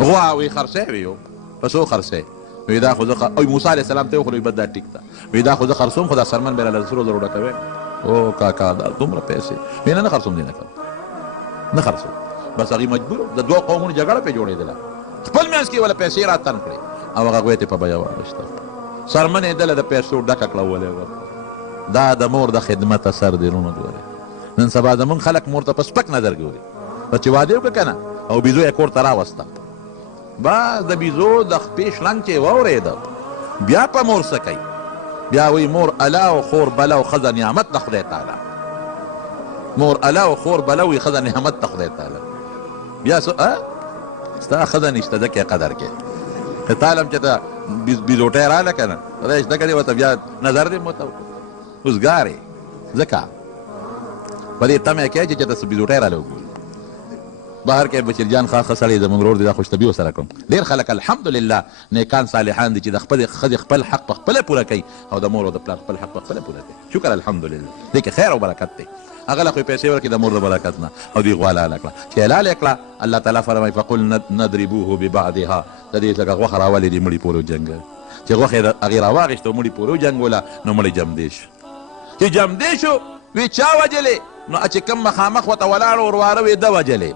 غوا وی خرڅی وي پسو خرڅی وی دا خو زه او موسی علیه السلام ته یې وخورئ بد دا ټیک ده وی دا خو زه خرڅوم خو دا سرمن به راله سرو زرو ډکوې او کاکا دا دومره پیسې وی نه خرڅوم دې نه کوم نه خرڅوم بس هغوی مجبور د دوه قومونو جګړه پرې جوړېدله خپل منځ کې وله پیسې را تن کړې او هغه غوی ته په بیه واغېسته سرمن یې دله د پیسو ډکه کړه ولې دا د مور د خدمت اثر دی وروڼو ګورئ نن سبا زمونږ خلک مور ته په سپک نظر ګوري بس چې واده وکړه که نه او بیزو یې کور ته راوسته بس د بیزو د خپې شلنګ چې واورېده بیا په مور څه کوي بیا وایي مور الا او خور بلا او ښځه نعمت د خدای تعالی مور الا او خور بلا وي ښځه نعمت د خدای تعالی بیا ستا ښځه نشته ځکه یې قدر کې که تعالی هم چې ته بیزوټی راله که نه خدای شته که دی ورته بیا نظر دې ورته وکړو اوسګارې ځکه په دې تمه یې کوې چې ته څه بیزوټی راله وګوري بهر کې بشیر جان خاصه سړی زموږ ورور دی دا خوشطبي ورسره کوم ډېر خلک الحمدلله نیکان صالحان دي چې د خپل ښځې خپل حق په خپله پوره کوي او د مور او د پلار خپل حق په خپله پوره کوي شکر الحمدلله دې کې خیر او برکت دی هغه له خو پیسې ورکړي د مور د برکت نه او دوی غوا حلاله کړه چې حلال یې کړه الله تعالی فرمایي فقل نضربوه ببعضها د دې څخه غوښه راولې دي مړي پورې وجنګل چې غوښه یې هغې راواخېسته او مړي پورې وجنګوله نو مړی جمدې شو چې جمدې شو وی چا وجلې نو چې کوم مخامخ ورته ولاړ ورواره وې ده وجلې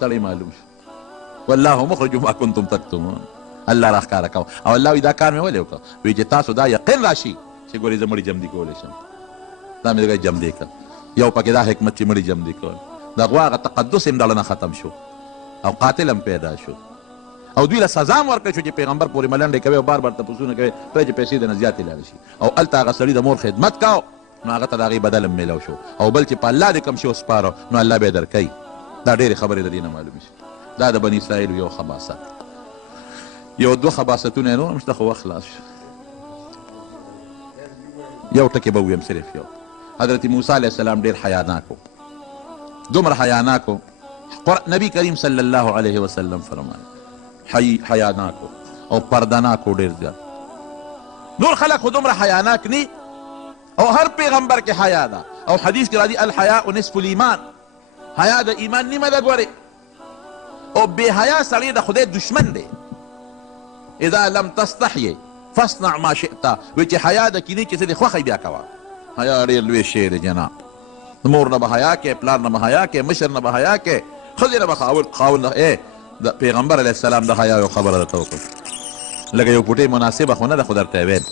سړی معلوم شو والله مخرج ما کنتم تکتمون الله راښکاره کوه او الله وی دا کار مې ولې وکړه وی چې تاسو دا یقین راشي چې ګورې زه مړي جمدي کولی شم دا مې دغه جمدې کړ یو پکې دا حکمت چې مړي جمدي کول د غوا هغه تقدس هم ډله نه ختم شو او قاتل هم پیدا شو او دوی له سزا هم ورکړی شو چې پیغمبر پورې ملنډې کوي او بار بار تپوسونه کوي پرې چې پیسې دنه زیاتې لاړې شي او هلته هغه سړي د مور خدمت کوو نو هغه ته د هغې بدل هم میلاو شو او بل چې په الله دې کم شي وسپاره نو الله به یې درکوي دا ډېرې خبرې د دې نه معلومې شي دا د بني اسرائیلو یو خباست یو دوه خباستونه یې نور هم شته خو وخت خلاص شو یو ټکې به وویم صرف یو حضرت موسی علیه السلام ډېر حیاناک و دومره حیاناک و نبی کریم صلی الله علیه وسلم فرمایي حیاناک او پردناک و ډېر زیات نور خلک خو دومره حیاناک نی او هر پیغمبر کې حیا ده او حدیث کې راځي الحیاء نصف الایمان حیا د ایمان نیمه ده ګورې او بې حیا سړی د خدای دشمن دی اذا لم تستحیې فاصنع ما شئت وی چې حیا د کینې چې څه دې خوښی بیا کوه حیا ډېر لوی شی دی جناب د مور نه به حیا کې پلار نه به حیا کې مشر نه به حیا کې ښځې نه به خاوند د پیغمبر علیه السلام د حیا یو خبره درته وکړه لکه یو پوټۍ مناسبه خو نه ده خو درته یې ویل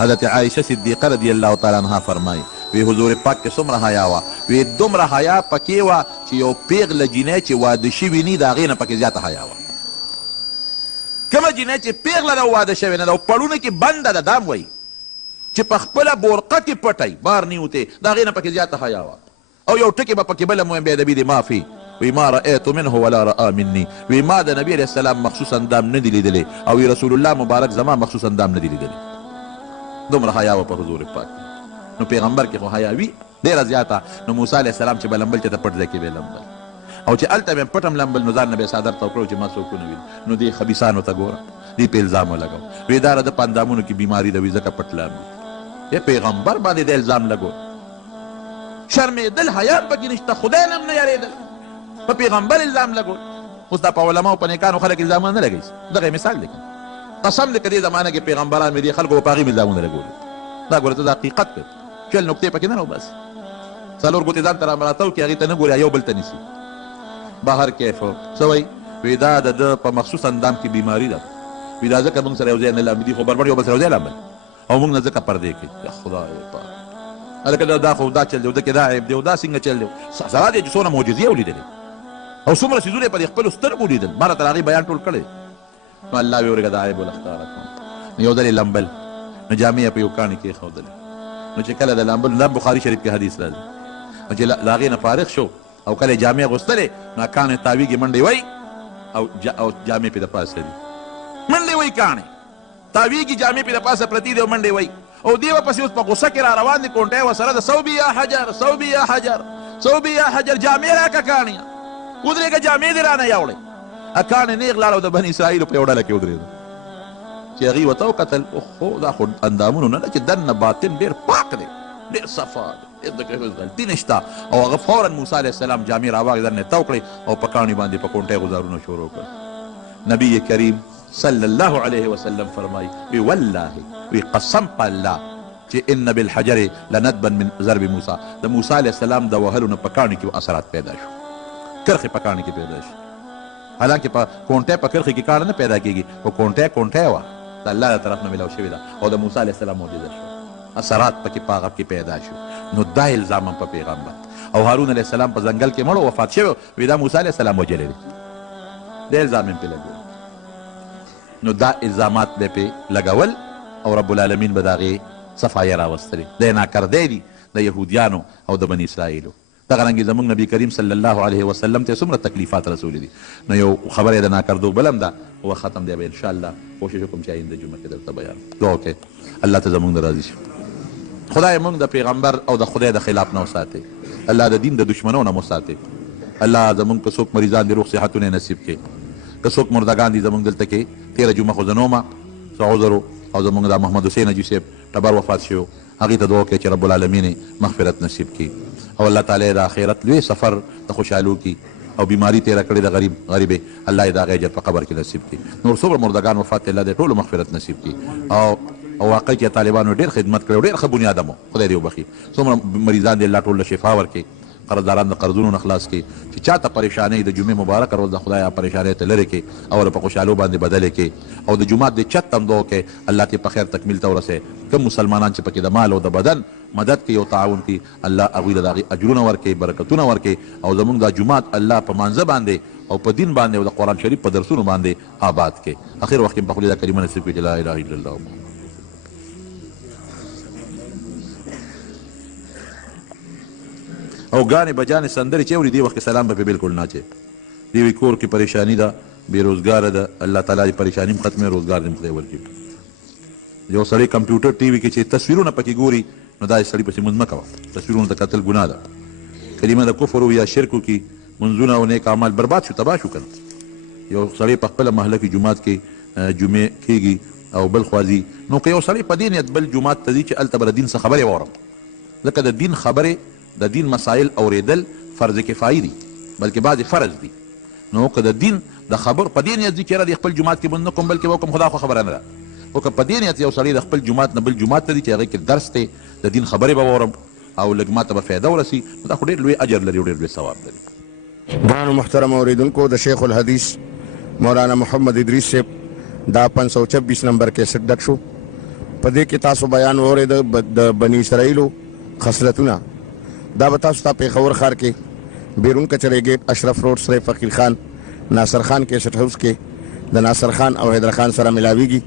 حضرت عایشه صدیقه رضی الله تعالی عنها فرمایي وی حضور پاک کې څومره حیا وه وی دومره حیا پکې وه چې یو پیغله جینۍ چې واده شوي ني د هغې نه پکې زیاته حیا وه کومه جینۍ چې پیغله ده واده شوې نه ده او پړونه کې بنده ده دا هم وایي چې په خپله بورقه کې پټی بار نه وتې د هغې نه پکې زیاته حیا وه او یو ټکې به پکې بله مو بې ادبي دی معافي وی ما رأیت منه ولا رأى مني وی ما د نبی علیه السلام مخصوص اندام نه دی لیدلی او وی رسول الله مبارک زما مخصوص اندام نه دی لیدلی دومره حیا وه په حضور پاک نو پیغمبر کې خو حیا وي ډېره زیاته نو موسی علیه السلام چې به لمبل چې ته پټ ځای کې به لمبل او چې هلته مې پټ هم لمبل نو ځان نه به یې څادر ته وکړو چې ما څوک ونه ویني نو دې خبیثانو ته ګوره دې په الزام ولګو وی دا د په اندامونو کې بیماري ده وي ځکه پټ لامبي یې پیغمبر باندې د الزام لګو شرمېدل حیا پکې نشته خدای نه هم نه یارېدل په پیغمبر الزام لګول اوس دا په علماو په نیکانو خلک الزامونه نه لګوي دغه مثال دی قسم دی که دې زمانه کې پیغمبران مې دې خلکو په هغې الزامونه لګولي دا ګوره ته د حقیقت دی چل نکتې پکې نه بس څلور ګوتې ځان ته رامراته وکړي هغې ته نه ګوري یو بل ته نیسي بهر کیف څه وایي وی دا د ده په مخصوص اندام کې بیماري ده وی دا ځکه موږ سره یو ځای نه لامبي دي خو بربر یو بل سره یو ځای لامبل او موږ نه ځکه پردې کوي یا خدای پاک هلکه دا خو دا چل دی دکې دا عیب دی او دا څنګه چل دی سره دی چې څونه معجزې ولیدلې او څومره څیزونه یې په دې خپلو سترګو لیدل ما راته د هغې بیان ټول کړی نو الله ویې ورېږه دا عیب ولښکاره کړم نو یو ځل یې لمبل نو جامې یې په یو کاڼي کېښودلې نو چې کله د لمبلو دا بخاري شریف کې حدیث راځي نو چې له هغې نه فارغ شو او کله یې جامې اغوستلې نو کاڼې تاویږي منډې وایي او جامې پې د پاسه دي منډې وایي کاڼې تاویږي جامې پې د پاسه پرتې دي او منډې وایي او دې ورپسې اوس په غوسه کې را روان دي کونټۍ ورسره د صوبي یا حجر صوبي یا حجر صوبي یا حجر جامې راکړه کاڼیه ودرېږه جامې دې رانه یوړې کاڼې نیغ لاړه او د بني اسرائیلو په یو ډله کې ودرېده چې هغې ورته وکتل خو دا خو اندامونو نه ده چې دننه باطن ډېر پاک دی ډېر صفا دی هېڅ غلطي نشته او هغه فورا موسی علیه السلام جامې راواخې دننه یې تو کړې او په کاڼي باندې په کونټۍ غزارونه شروع کړل نبی کریم صلی الله علیه وسلم فرمایي وی والله وی قسم په الله چې ان بالحجر لندبا من ضرب موسی د موسی علیه السلام د وهلو نه په کاڼي کې اثرات پیدا شو کرخې په کاڼي کې پیدا شي حالانکه په کونټۍ په کرخې کې کاڼه نه پیدا کېږي خو کونټۍ وه د الله له طرف نه میلاو شوې ده او د موسی علیه السلام معجزه شو اثرات پکې په هغه کې پیدا شو نو دا الزام هم په پیغمبر او هارون علیه السلام په ځنګل کې مړ وفات شوی وی دا موسی علیه السلام وجلی دی دا الزام هم پې لګول نو دا الزامات به پې لګول او رب العالمین به د هغې صفایه راوستلې د ناکردی دي د یهودیانو او د بني اسرائیلو دغه رنګې زموږ نبي کریم صلی الله علیه وسلم ته څومره تکلیفات رسولي دي نو یو خبره د ناکردو بل هم ده و ختم دی به انشاءالله کوشش وکړم چې آینده جمعه کې درته بیان دعا وکړئ الله ته زموږ نه راضي شي خدای موږ د پیغمبر او د خدای د خلاف نه وساتئ الله د دین د دشمنو نه مو ساتئ الله زمونږ که څوک مریضان دي روغ صحتونه نصیب کړي، که څوک مردگان دي زمونږ دلته کې 13 جمعه خو زه نه وم څه عذر او زمونږ دا محمد حسین حاجي صاحب ټبر وفات شو، هغې ته دعا کوي چې رب العالمین مغفرت نصیب کړي او الله تعالی د آخرت لوی سفر د خوشحالو کړي او بیماری تیره کړې د غریبې الله یې د هغې اجر په قبر کې نصیب کړي. نور څومره مردگان وفات الله دې ټولو مغفرت نصیب کړي او واقع کې طالبانو ډېر خدمت کړی او ډېر ښه بنیاد مو خدای دې وبخي. څومره مریضان دې الله ټول له شفا ورکړي، قرضداران د قرضونو نه خلاص کړي، چې چاته پریشانۍ د جمعې مبارکه ورځ د خدای پریشانۍ ته لرې کړي او په خوشحالو باندې بدلې کړي او د جومات د چت هم دعا کوي الله ته په خیر تکمیل ته ورسوي. کوم مسلمانان چې پکې د مال او د بدن مدد کوي او تعاون کوي الله هغوی له د هغې اجرونه ورکوي، برکتونه ورکوي او زموږ دا جومات الله په مانځه باندې او په دین باندې او د قرآن شریف په درسونو باندې آباد کړي. اخر وخت کې په خپله دا کلمه نصیب کړي چې لا اله الا الله. او ګانې بجانې سندرې چې اوري دې وخت کې سلام به پې بلکل نه اچوي. دې وایي کور کې پریشاني ده، بېروزګاره ده، الله تعالی دې پریشاني هم ختموي، روزګار دې هم خدای ورکړي. یو سړی کمپیوټر ټي وي کې چې تصویرونه پکې ګوري نو دا سړي پسې لمونځ مه کوه، تصویرونو ته کتل ګناه ده. کلمه د کفر یا شرک وکړي، منځونه او نیک اعمال برباد شو، تباه شو که نه. یو سړی په خپله محله کې جومات کې جمعې کېږي او بل خوا ځي، نو که یو سړی په دې نیت بل جومات ته ځي چې هلته به د دین څه خبرې واورم، ځکه د دین خبرې د دین مسایل اوریدل فرض کفایي دي بلکې بعضې فرض دي. نو که د دین د خبر په دې نیت ځي چې یاره د خپل جومات کې بند نه کوم بلکې وکړم خدا خو خبره نه ده، خو که په دې نیت یو سړی د خپل جومات نه بل جومات ته ځي چې هغې کې درس دی د دین خبرې به واورم او لږ ماته به فایده ورسي، نو دا خو ډېر لوی اجر لري او ډېر لوی ثواب لري. ګرانو محترم اوریدونکو، د شیخ الحدیث مولانا محمد ادریس صاحب دا 526 نمبر کیسټ ډک شو. په دې کې تاسو بیان واورېد د بني اسرائیلو خصلتونه. دا به تاسو ته پېښور ښار کې بیرون کچرې ګیټ اشرف روډ سره فقیر خان ناصر خان کیسټ هاوس کې د ناصر خان او حیدر خان سره ملاویږي.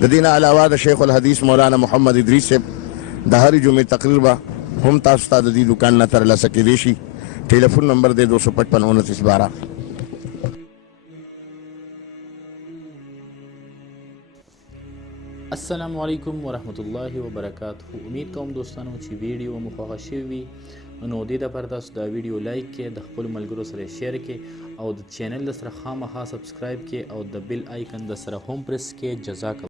د دې نه علاوه د شیخ الحدیث مولانا محمد ادریس صاحب د هرې جمعې تقریر به هم تاسو ته د دې دوکان نه ترلاسه کېدی شي. ټلیفون نمبر دی 255 29 12. السلام علیکم ورحمت الله وبرکاته. امید کوم دوستانو چې ویډیو مو خوښه شوې وي نو دې دپاره تاسو دا ویډیو لایک کړئ، د خپلو ملګرو سره شیر کړئ او د چینل د سره خامخا سبسکرایب کړئ او د بیل آیکن د سره هم پرس کړئ. جزاک